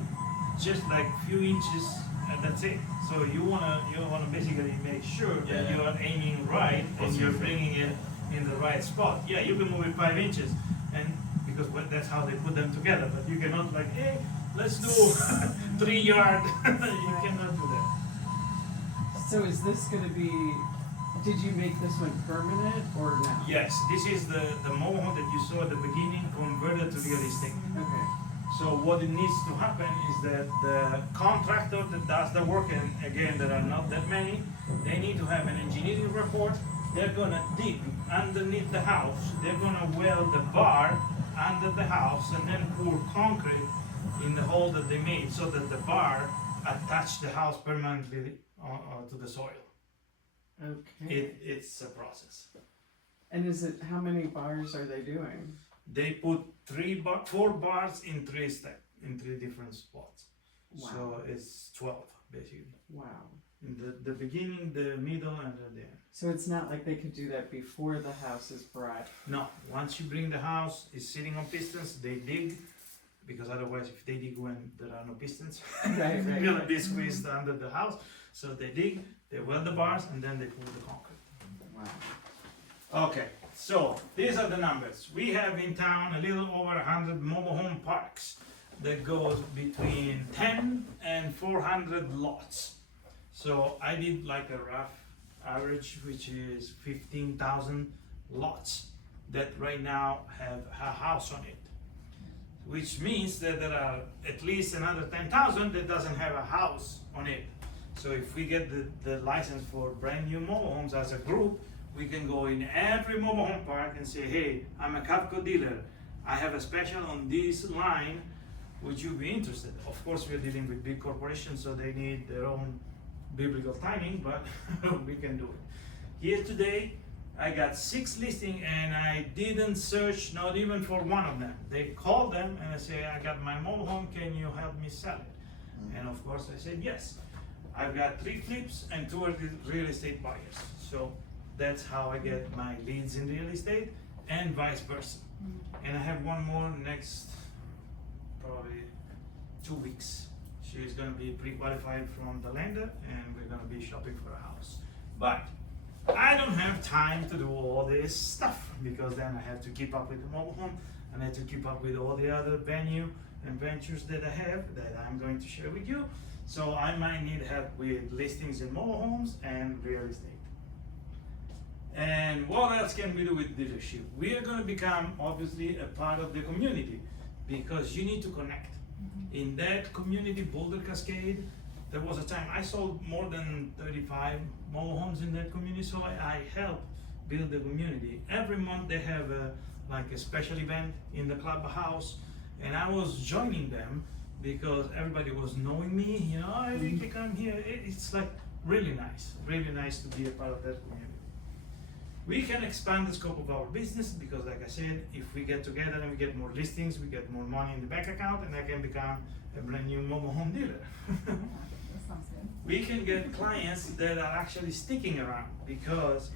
just like few inches, and that's it. So you wanna basically make sure that Yeah. you are aiming right and you're bringing it in the right spot. Yeah, you can move it 5 inches, and because that's how they put them together. But you cannot like, hey, let's do 3 yard. You cannot do that. So is this gonna be, did you make this one permanent or no? Yes, this is the mobile home that you saw at the beginning converted to real estate. Okay. So what it needs to happen is that the contractor that does the work, and again, there are not that many, they need to have an engineering report. They're gonna dig underneath the house, they're gonna weld the bar under the house, and then pour concrete in the hole that they made, so that the bar attach the house permanently to the soil. Okay. It's a process. And is it, how many bars are they doing? They put 4 bars in 3 different spots. Wow. So it's 12 basically. Wow. In the beginning, the middle, and the end. So it's not like they could do that before the house is brought. No, once you bring the house, it's sitting on pistons, they dig, because otherwise if they dig when there are no pistons, Right, it's right, gonna right. be squeezed under the house. So they dig, they weld the bars, and then they pour the concrete. Wow. Okay, so these are the numbers. We have in town a little over 100 mobile home parks that goes between 10 and 400 lots. So I did like a rough average, which is 15,000 lots that right now have a house on it. Which means that there are at least another 10,000 that doesn't have a house on it. So if we get the license for brand new mobile homes as a group, we can go in every mobile home park and say, hey, I'm a Capco dealer. I have a special on this line. Would you be interested? Of course, we're dealing with big corporations, so they need their own biblical timing, but we can do it. Here today, I got 6 listings, and I didn't search not even for one of them. They called them and I say, I got my mobile home, can you help me sell it? And of course I said yes. I've got 3 flips and 2 real estate buyers. So that's how I get my leads in real estate, and vice versa. And I have one more next probably 2 weeks. She's gonna be pre-qualified from the lender, and we're gonna be shopping for a house. But I don't have time to do all this stuff, because then I have to keep up with the mobile home, and I have to keep up with all the other venue and ventures that I have that I'm going to share with you. So I might need help with listings in mobile homes and real estate. And what else can we do with dealership? We are going to become obviously a part of the community, because you need to connect. In that community, Boulder Cascade, there was a time I sold more than 35 mobile homes in that community, so I help build the community. Every month they have like a special event in the clubhouse, and I was joining them because everybody was knowing me, you know, I really come here. It's like really nice to be a part of that community. We can expand the scope of our business, because like I said, if we get together and we get more listings, we get more money in the bank account, and I can become a brand new mobile home dealer. That sounds good. We can get clients that are actually sticking around, because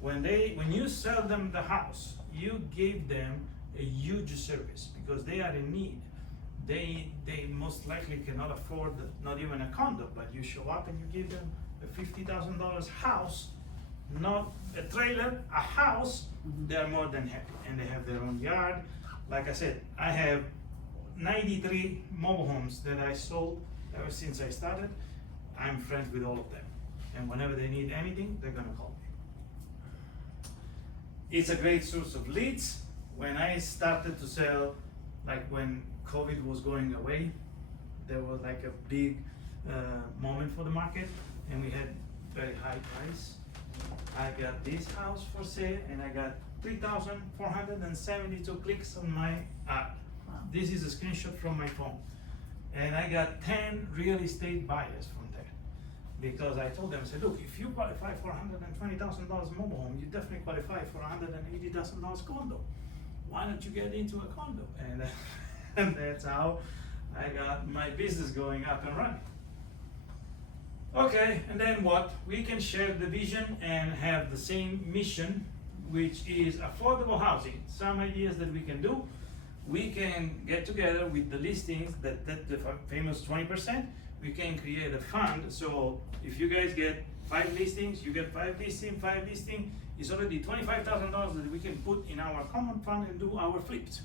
when you sell them the house, you give them a huge service, because they are in need. They most likely cannot afford not even a condo, but you show up and you give them a $50,000 house, not a trailer, a house. They're more than happy, and they have their own yard. Like I said, I have 93 mobile homes that I sold ever since I started. I'm friends with all of them, and whenever they need anything, they're gonna call me. It's a great source of leads. When I started to sell, like when COVID was going away, there was like a big moment for the market, and we had very high price. I got this house for sale, and I got 3,472 clicks on my ad. Wow. This is a screenshot from my phone. And I got 10 real estate buyers from there. Because I told them, I said, look, if you qualify for $120,000 mobile home, you definitely qualify for $180,000 condo. Why don't you get into a condo? And, and that's how I got my business going up and running. Okay, and then what? We can share the vision and have the same mission, which is affordable housing. Some ideas that we can do. We can get together with the listings, that the famous 20%. We can create a fund. So if you guys get 5 listings, you get 5 listings, it's already $25,000 that we can put in our common fund and do our flips.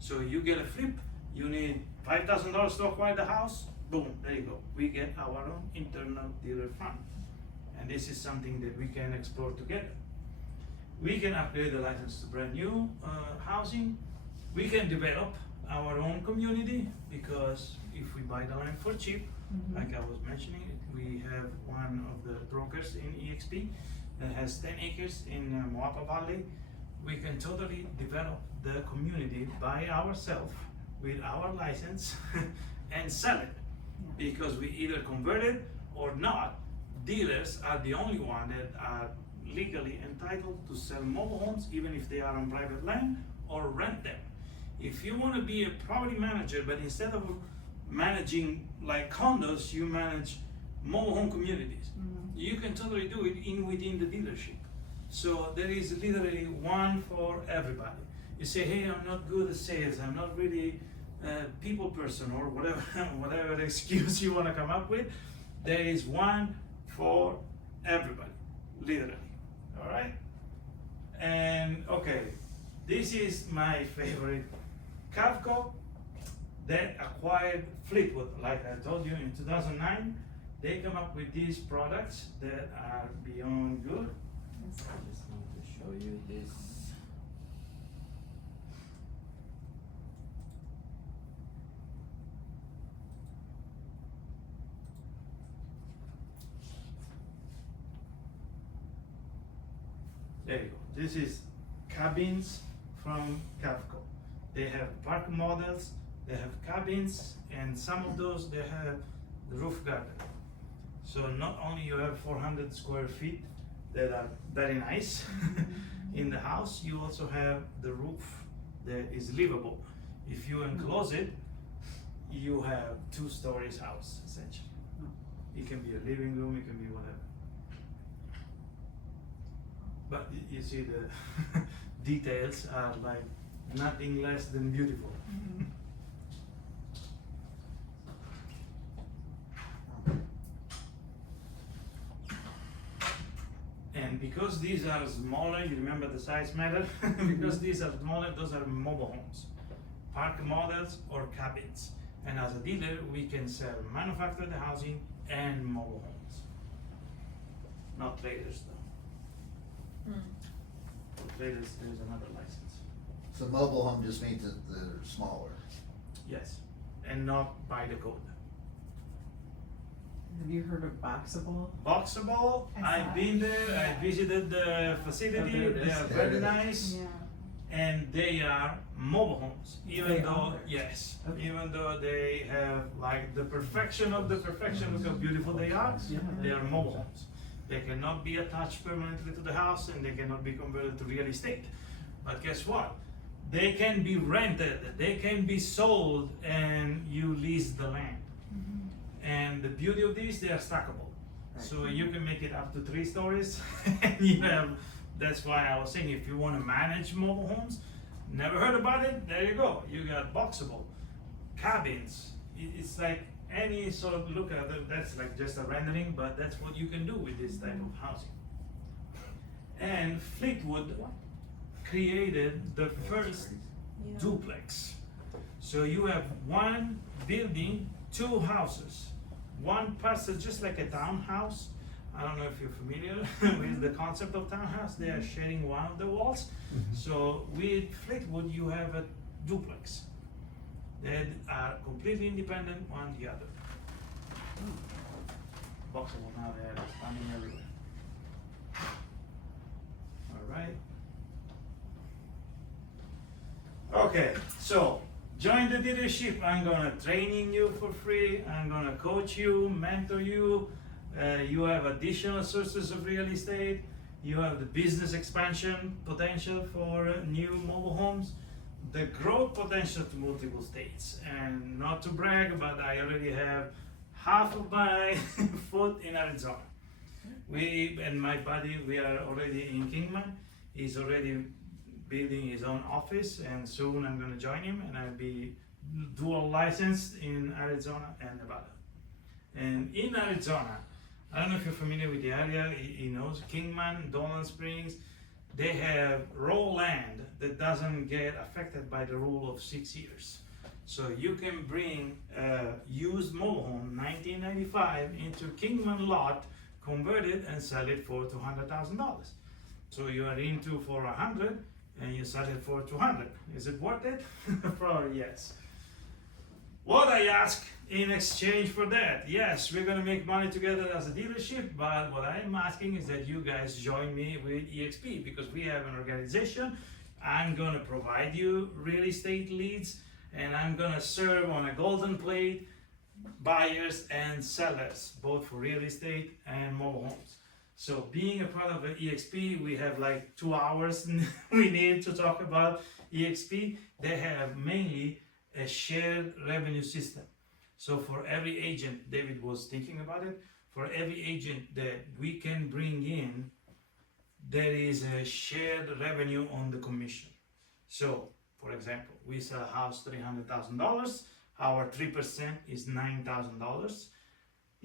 So you get a flip, you need $5,000 to acquire the house, boom, there you go. We get our own internal dealer fund. And this is something that we can explore together. We can upgrade the license to brand new housing. We can develop our own community, because if we buy the land for cheap, like I was mentioning, we have one of the brokers in EXP that has 10 acres in Moapa Valley. We can totally develop the community by ourselves with our license and sell it, because we either convert it or not. Dealers are the only one that are legally entitled to sell mobile homes, even if they are on private land, or rent them. If you want to be a property manager, but instead of managing like condos, you manage mobile home communities, you can totally do it within the dealership. So there is literally one for everybody. You say, hey, I'm not good at sales, I'm not really a people person, or whatever whatever excuse you want to come up with. There is one for everybody, literally. All right? And okay, this is my favorite. Cavco, that acquired Fleetwood, like I told you, in 2009. They come up with these products that are beyond good. I just want to show you this. There you go. This is cabins from Cavco. They have park models, they have cabins, and some of those they have the roof garden. So not only you have 400 square feet that are very nice in the house, you also have the roof that is livable. If you enclose it, you have 2 stories house, essentially. It can be a living room, it can be whatever. But you see the details are like nothing less than beautiful. because these are smaller, you remember the size matter? Because these are smaller, those are mobile homes, park models or cabins. And as a dealer, we can sell manufactured housing and mobile homes. Not trailers though. For trailers, there's another license. So mobile home just means that they're smaller. Yes, and not by the code. Have you heard of Boxable? Boxable, I've been there, I visited the facility, Oh, there it they is. are There very it is. nice. Yeah. And they are mobile homes, even They though, are? yes, Okay. even though they have like the perfection of the perfection, look how beautiful they are, Yeah. they are mobile homes. They cannot be attached permanently to the house and they cannot be converted to real estate. But guess what? They can be rented, they can be sold, and you lease the land. And the beauty of these, they are stackable. So you can make it up to 3 stories. And you have, that's why I was saying, if you want to manage mobile homes, never heard about it, there you go. You got boxable cabins. It's like any sort of look at it, that's like just a rendering, but that's what you can do with this type of housing. And Fleetwood created the first duplex. So you have one building, 2 houses. One parcel, just like a townhouse. I don't know if you're familiar with the concept of townhouse. They are sharing one of the walls. So with Fleetwood, you have a duplex that are completely independent one the other. Boxable now, they are expanding everywhere. All right. Okay, so join the dealership. I'm gonna training you for free. I'm gonna coach you, mentor you. You have additional sources of real estate. You have the business expansion potential for new mobile homes. The growth potential to multiple states. And not to brag, but I already have half of my foot in Arizona. We and my buddy, we are already in Kingman. He's already building his own office, and soon I'm gonna join him, and I'll be dual licensed in Arizona and Nevada. And in Arizona, I don't know if you're familiar with the area, he knows Kingman, Dolan Springs, they have raw land that doesn't get affected by the rule of 6 years. So you can bring a used mobile home, 1995, into Kingman lot, convert it and sell it for $200,000. So you are into for 100 and you sell it for 200. Is it worth it? Probably yes. What I ask in exchange for that, yes, we're gonna make money together as a dealership, but what I'm asking is that you guys join me with EXP because we have an organization. I'm gonna provide you real estate leads, and I'm gonna serve on a golden plate buyers and sellers, both for real estate and mobile homes. So being a part of the EXP, we have like 2 hours we need to talk about EXP. They have mainly a shared revenue system. So for every agent, David was thinking about it, for every agent that we can bring in, there is a shared revenue on the commission. So for example, we sell a house $300,000, our 3% is $9,000.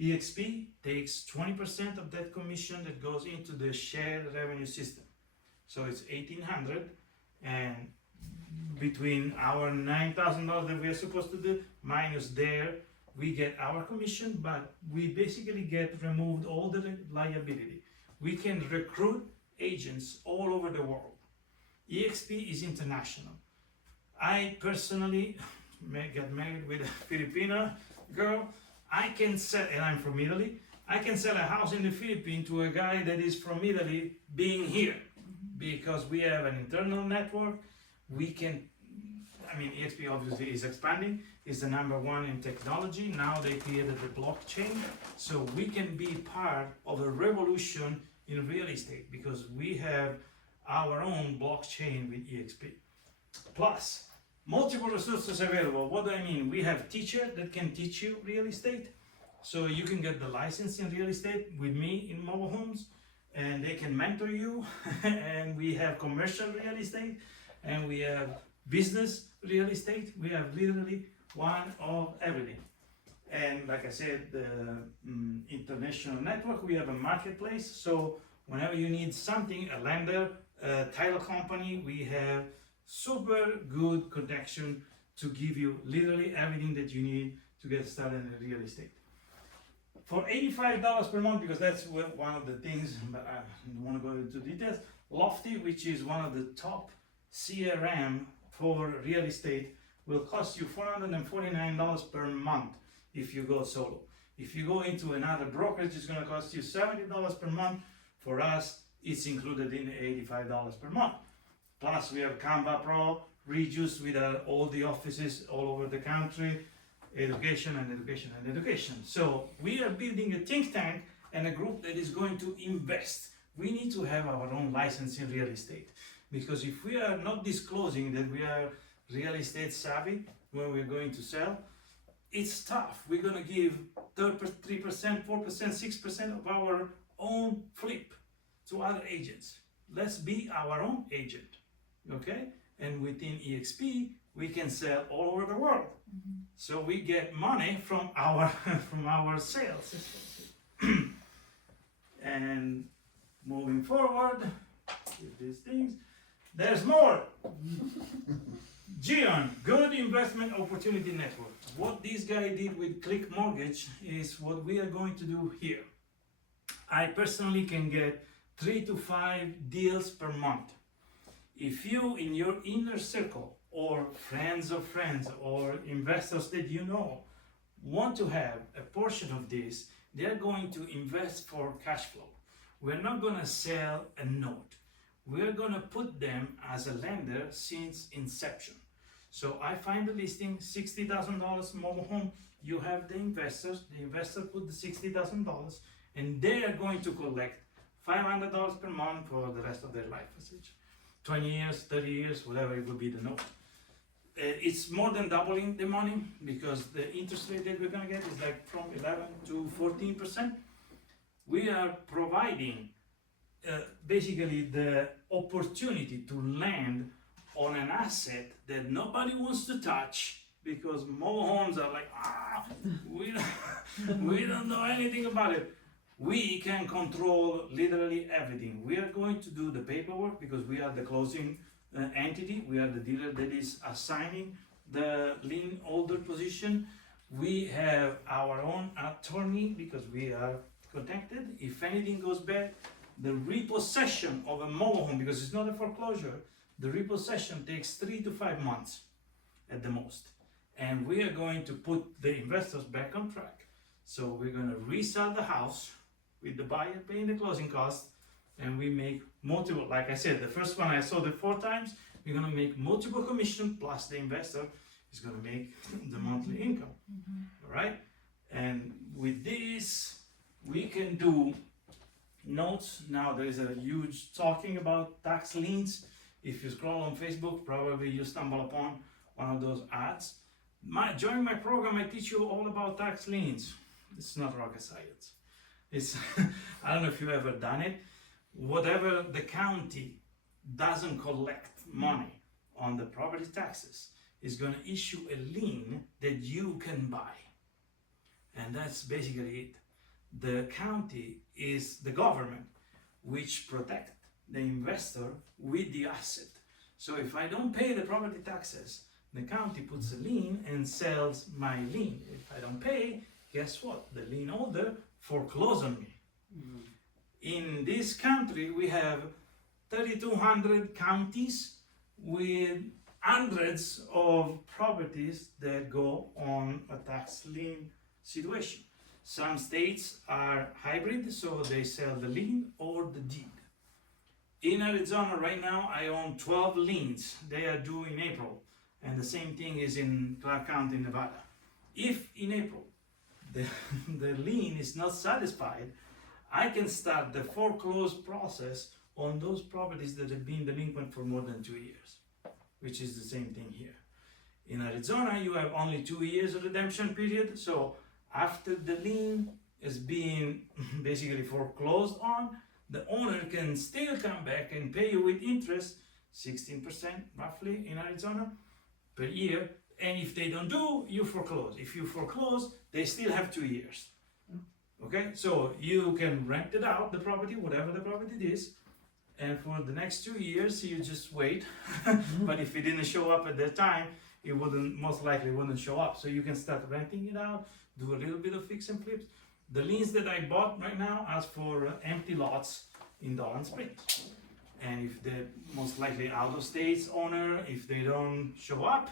EXP takes 20% of that commission that goes into the shared revenue system. So it's $1,800, and between our $9,000 that we are supposed to do minus there, we get our commission, but we basically get removed all the liability. We can recruit agents all over the world. EXP is international. I personally got married with a Filipino girl. I can sell, and I'm from Italy, I can sell a house in the Philippines to a guy that is from Italy being here because we have an internal network. We can, I mean, EXP obviously is expanding, is the #1 in technology. Now they created the blockchain, so we can be part of a revolution in real estate because we have our own blockchain with EXP. Plus, multiple resources available. What do I mean? We have teachers that can teach you real estate. So you can get the license in real estate with me in mobile homes, and they can mentor you. And we have commercial real estate, and we have business real estate. We have literally one of everything. And like I said, the international network, we have a marketplace. So Whenever you need something, a lender, a title company, we have super good connection to give you literally everything that you need to get started in real estate. For $85 per month, because that's one of the things, but I don't want to go into details, Lofty, which is one of the top CRM for real estate, will cost you $449 per month if you go solo. If you go into another brokerage, it's going to cost you $70 per month. For us, it's included in $85 per month. Plus, we have Canva Pro, Reduce with all the offices all over the country, education and education and education. So we are building a think tank and a group that is going to invest. We need to have our own license in real estate, because if we are not disclosing that we are real estate savvy when we're going to sell, it's tough. We're going to give 3%, 4%, 6% of our own flip to other agents. Let's be our own agent, okay? And within EXP, we can sell all over the world. So we get money from our from our sales. And moving forward with these things, there's more. Gion, Good Investment Opportunity Network. What this guy did with Click Mortgage is what we are going to do here. I personally can get 3 to 5 deals per month. If you, in your inner circle, or friends of friends, or investors that you know, want to have a portion of this, they're going to invest for cash flow. We're not going to sell a note. We're going to put them as a lender since inception. So I find the listing, $60,000 mobile home. You have the investors. The investor put the $60,000, and they are going to collect $500 per month for the rest of their life, essentially. 20 years, 30 years, whatever it will be the note. It's more than doubling the money, because the interest rate that we're going to get is like from 11 to 14%. We are providing basically the opportunity to land on an asset that nobody wants to touch, because mobile homes are like, we don't know anything about it. We can control literally everything. We are going to do the paperwork, because we are the closing entity. We are the dealer that is assigning the lien holder position. We have our own attorney, because we are connected. If anything goes bad, the repossession of a mobile home, because it's not a foreclosure, the repossession takes 3 to 5 months at the most. And we are going to put the investors back on track. So we're going to resell the house with the buyer paying the closing costs, and we make multiple, like I said, the first one I sold it 4 times, we're going to make multiple commission, plus the investor is going to make the monthly income. All right? And with this, we can do notes. Now there is a huge talking about tax liens. If you scroll on Facebook, probably you stumble upon one of those ads. Join my program, I teach you all about tax liens. It's not rocket science. It's I don't know if you've ever done it. Whatever the county doesn't collect money on the property taxes is going to issue a lien that you can buy. And that's basically it. The county is the government which protect the investor with the asset. So if I don't pay the property taxes, the county puts a lien and sells my lien. If I don't pay, guess what? The lien holder forecloses on me. In this country, we have 3,200 counties with hundreds of properties that go on a tax lien situation. Some states are hybrid, so they sell the lien or the deed. In Arizona right now, I own 12 liens. They are due in April. And the same thing is in Clark County, Nevada. If in April the lien is not satisfied, I can start the foreclose process on those properties that have been delinquent for more than 2 years, which is the same thing here. In Arizona, you have only 2 years of redemption period, so after the lien is being basically foreclosed on, the owner can still come back and pay you with interest, 16% roughly in Arizona per year, and if they don't do, you foreclose. If you foreclose, they still have 2 years. Okay, so you can rent it out, the property, whatever the property is, and for the next 2 years, you just wait. But if it didn't show up at that time, it wouldn't, most likely wouldn't show up. So you can start renting it out, do a little bit of fix and flips. The liens that I bought right now ask for empty lots in Dolan Springs. And if the most likely out of states owner, if they don't show up,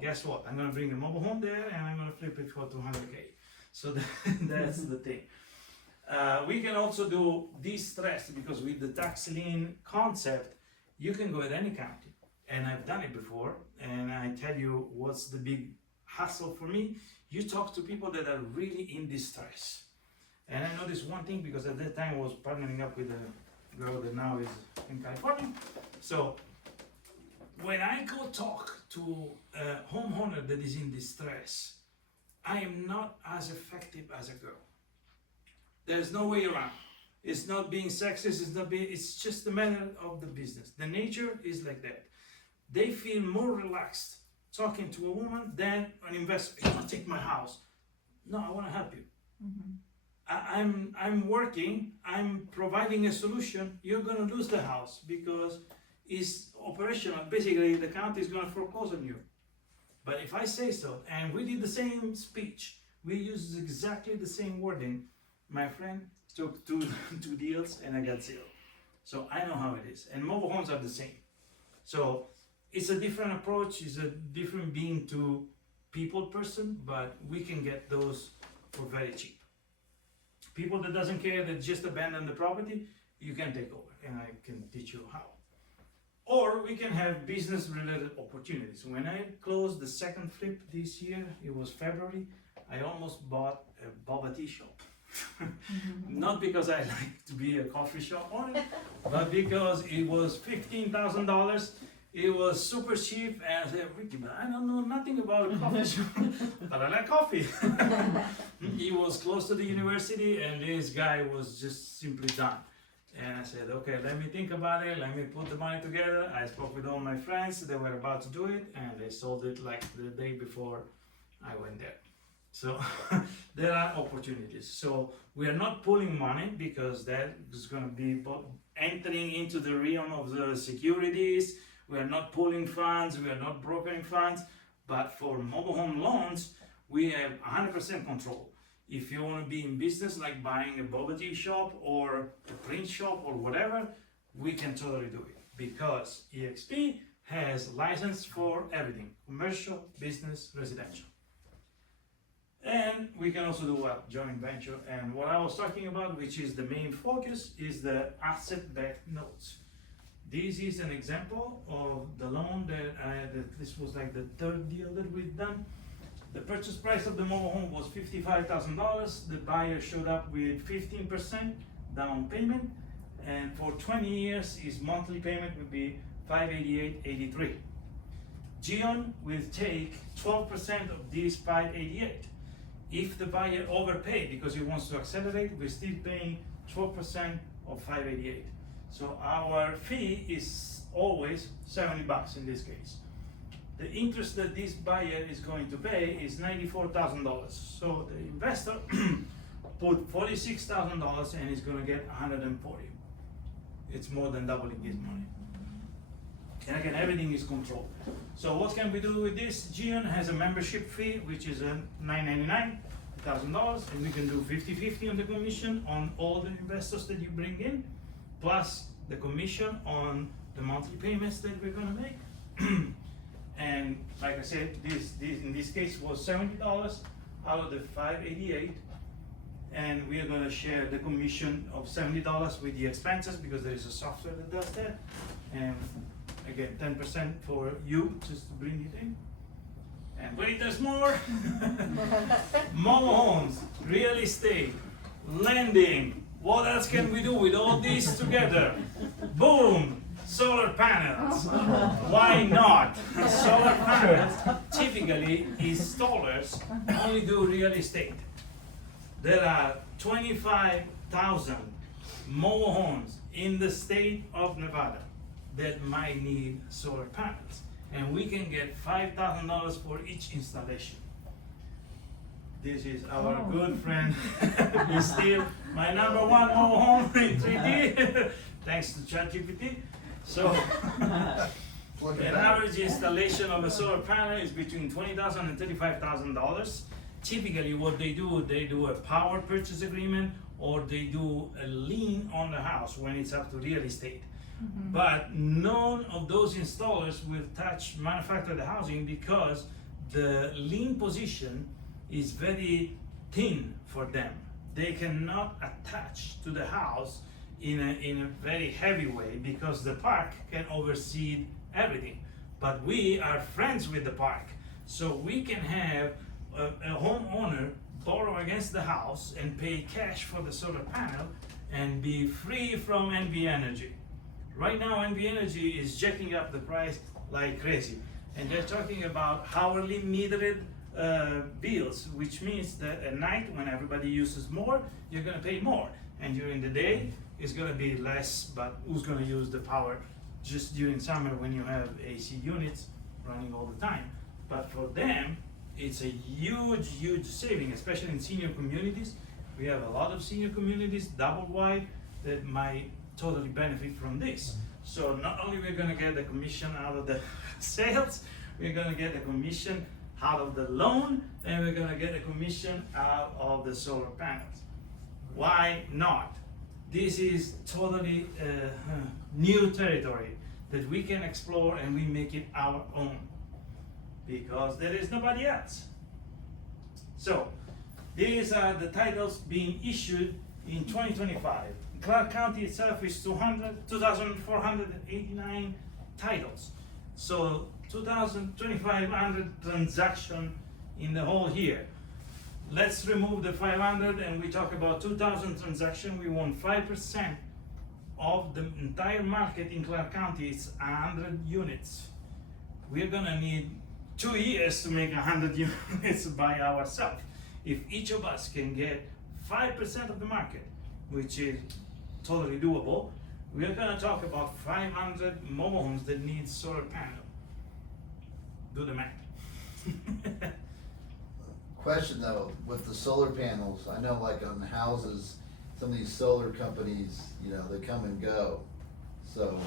guess what? I'm gonna bring a mobile home there and I'm gonna flip it for 200K. So that's the thing. We can also do distressed, because with the tax lien concept, you can go at any county. And I've done it before, and I tell you what's the big hassle for me. You talk to people that are really in distress. And I noticed one thing, because at that time I was partnering up with a girl that now is in California. So when I go talk to a homeowner that is in distress, I am not as effective as a girl. There's no way around. It's not being sexist, it's just a matter of the business. The nature is like that. They feel more relaxed talking to a woman than an investor. You want to take my house? No, I want to help you. I'm working, I'm providing a solution. You're going to lose the house because it's operational. Basically, the county is going to foreclose on you. But if I say so, and we did the same speech, we used exactly the same wording, my friend took two deals and I got zero. So I know how it is. And mobile homes are the same. So it's a different approach, it's a different being to people person, but we can get those for very cheap. People that doesn't care, that just abandon the property, you can take over and I can teach you how. Or we can have business related opportunities. When I closed the second flip this year, it was February, I almost bought a boba tea shop. Not because I like to be a coffee shop owner, but because it was $15,000. It was super cheap, and I said, Ricky, but I don't know nothing about coffee shop, but I like coffee. He was close to the university, and this guy was just simply done. And I said, okay, let me think about it, let me put the money together. I spoke with all my friends, they were about to do it, and they sold it like the day before I went there. So there are opportunities. So we are not pulling money, because that is going to be entering into the realm of the securities. We are not pulling funds, we are not brokering funds, but for mobile home loans, we have 100% control. If you want to be in business, like buying a boba tea shop or a print shop or whatever, we can totally do it, because EXP has license for everything, commercial, business, residential. And we can also do a joint venture. And what I was talking about, which is the main focus, is the asset-backed notes. This is an example of the loan that this was like the third deal that we've done. The purchase price of the mobile home was $55,000. The buyer showed up with 15% down payment, and for 20 years his monthly payment would be $588.83. Gion will take 12% of this $588. If the buyer overpaid because he wants to accelerate, we're still paying 12% of $588. So our fee is always $70 in this case. The interest that this buyer is going to pay is $94,000. So the investor put $46,000 and is going to get $140,000. It's more than doubling his money. And again, everything is controlled. So what can we do with this? Gion has a membership fee, which is $999,000, and we can do 50-50 on the commission on all the investors that you bring in, plus the commission on the monthly payments that we're gonna make. And like I said, this in this case was $70 out of the $588, and we are gonna share the commission of $70 with the expenses, because there is a software that does that. And again, 10% for you just to bring it in. And wait, there's more. Mobile homes, real estate, lending. What else can we do with all these together? Boom! Solar panels. Why not? Solar panels, typically installers only do real estate. There are 25,000 mobile homes in the state of Nevada that might need solar panels, and we can get $5,000 for each installation. This is our Oh. good friend, Steve, my number one mobile home in 3D, thanks to ChatGPT. So, Look at an that. average installation of a solar panel is between $20,000 and $35,000. Typically, what they do a power purchase agreement, or they do a lien on the house when it's up to real estate. But none of those installers will touch manufactured housing because the lien position is very thin for them. They cannot attach to the house in a very heavy way because the park can oversee everything. But we are friends with the park, so we can have a homeowner borrow against the house and pay cash for the solar panel and be free from NV Energy. Right now, NV Energy is jacking up the price like crazy, and they're talking about hourly metered bills, which means that at night when everybody uses more, you're gonna pay more, and during the day it's gonna be less. But who's gonna use the power just during summer when you have AC units running all the time? But for them, it's a huge saving, especially in senior communities. We have a lot of senior communities, double wide, that might totally benefit from this. So not only we're gonna get the commission out of the sales, we're gonna get a commission out of the loan, and we're gonna get a commission out of the solar panels. Why not? This is totally new territory that we can explore, and we make it our own because there is nobody else. So these are the titles being issued in 2025. Clark County itself is 2,489 titles. So 2,500 transactions in the whole year. Let's remove the 500 and we talk about 2,000 transactions. We want 5% of the entire market in Clark County. It's 100 units. We're gonna need 2 years to make 100 units by ourselves. If each of us can get 5% of the market, which is totally doable, we're gonna talk about 500 mobile homes that need solar panel. Do the math. Question though, with the solar panels, I know like on houses, some of these solar companies, you know, they come and go. So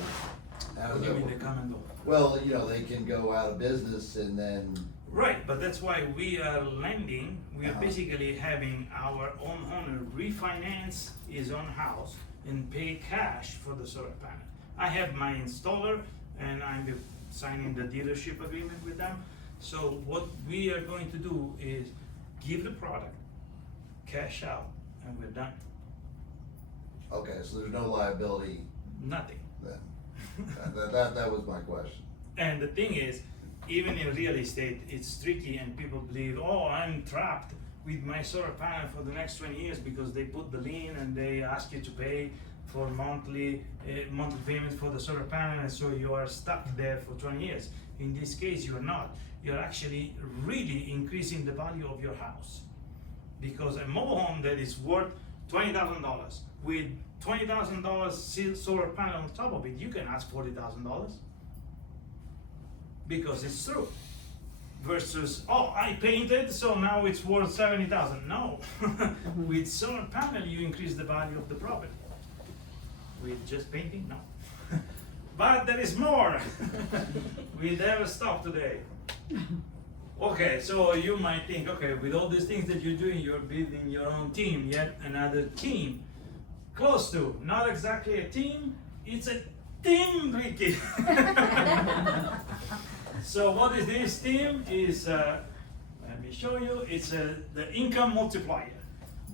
how What does do you that mean they work? come and go? Well, you know, they can go out of business and then, Right, but that's why we are lending. We are Uh-huh. basically having our homeowner refinance his own house and pay cash for the solar panel. I have my installer and I'm signing the dealership agreement with them. So what we are going to do is give the product, cash out, and we're done. okay, so there's no liability Nothing. then. That was my question. And the thing is, even in real estate, it's tricky and people believe, oh, I'm trapped with my solar panel for the next 20 years because they put the lien and they ask you to pay for monthly payments for the solar panel, and so you are stuck there for 20 years. In this case, you are not. You're actually really increasing the value of your house. Because a mobile home that is worth $20,000 with $20,000 solar panel on top of it, you can ask $40,000 because it's true. Versus, oh, I painted, so now it's worth 70,000. No, with solar panel, you increase the value of the property. With just painting, no. But there is more. We never stop today. Okay, so you might think, okay, with all these things that you're doing, you're building your own team, yet another team. Close to, not exactly a team, it's a team, Ricky. So what is this team? Is let me show you. It's the income multiplier,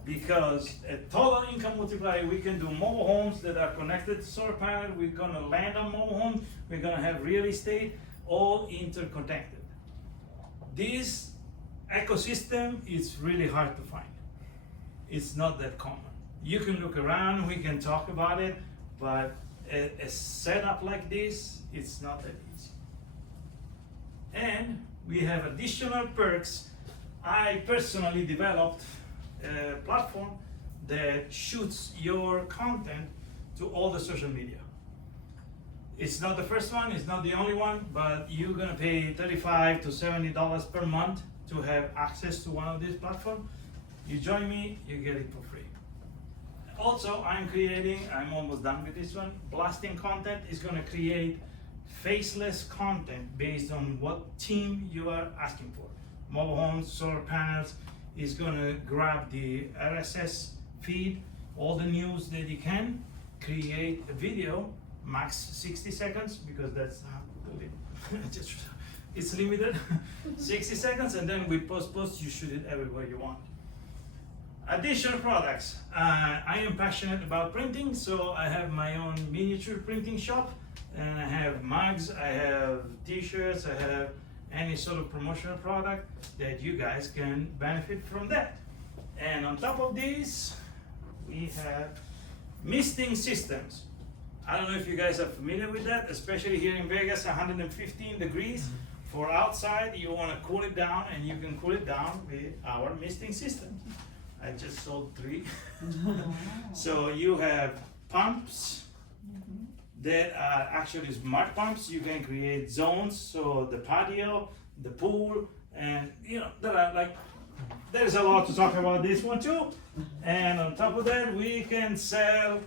because a total income multiplier, we can do mobile homes that are connected to solar panel. We're gonna land on mobile homes. We're gonna have real estate, all interconnected. This ecosystem is really hard to find. It's not that common. You can look around, we can talk about it, but a setup like this, it's not that easy. And we have additional perks. I personally developed a platform that shoots your content to all the social media. It's not the first one, it's not the only one, but you're gonna pay $35 to $70 per month to have access to one of these platforms, you join me, you get it for free. Also, I'm almost done with this one. Blasting content is gonna create faceless content based on what theme you are asking for. Mobile homes, solar panels is gonna grab the RSS feed, all the news that you can, create a video, max 60 seconds, because that's just, it's limited, 60 seconds, and then with post you shoot it everywhere you want. Additional products. I am passionate about printing, so I have my own miniature printing shop, and I have mugs, I have t-shirts, I have any sort of promotional product that you guys can benefit from that. And on top of this, we have misting systems. I don't know if you guys are familiar with that, especially here in Vegas, 115 degrees. For outside, you want to cool it down, and you can cool it down with our misting system. I just sold 3. So you have pumps that are actually smart pumps. You can create zones, so the patio, the pool, and there's a lot to talk about this one too. And on top of that, we can sell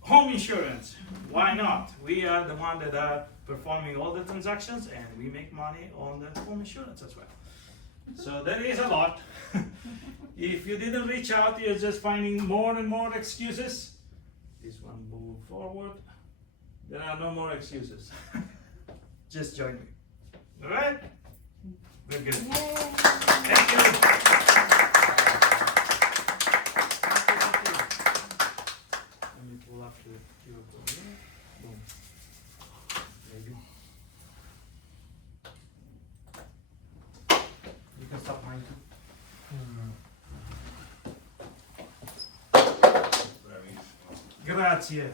home insurance. Why not? We are the one that are performing all the transactions, and we make money on the home insurance as well. So there is a lot. If you didn't reach out, you're just finding more and more excuses. This one move forward. There are no more excuses. Just join me. All right? We're good. Thank you. Let me pull up the QR code here. Boom. Maybe. You can stop mine too. Whatever you- Grazie.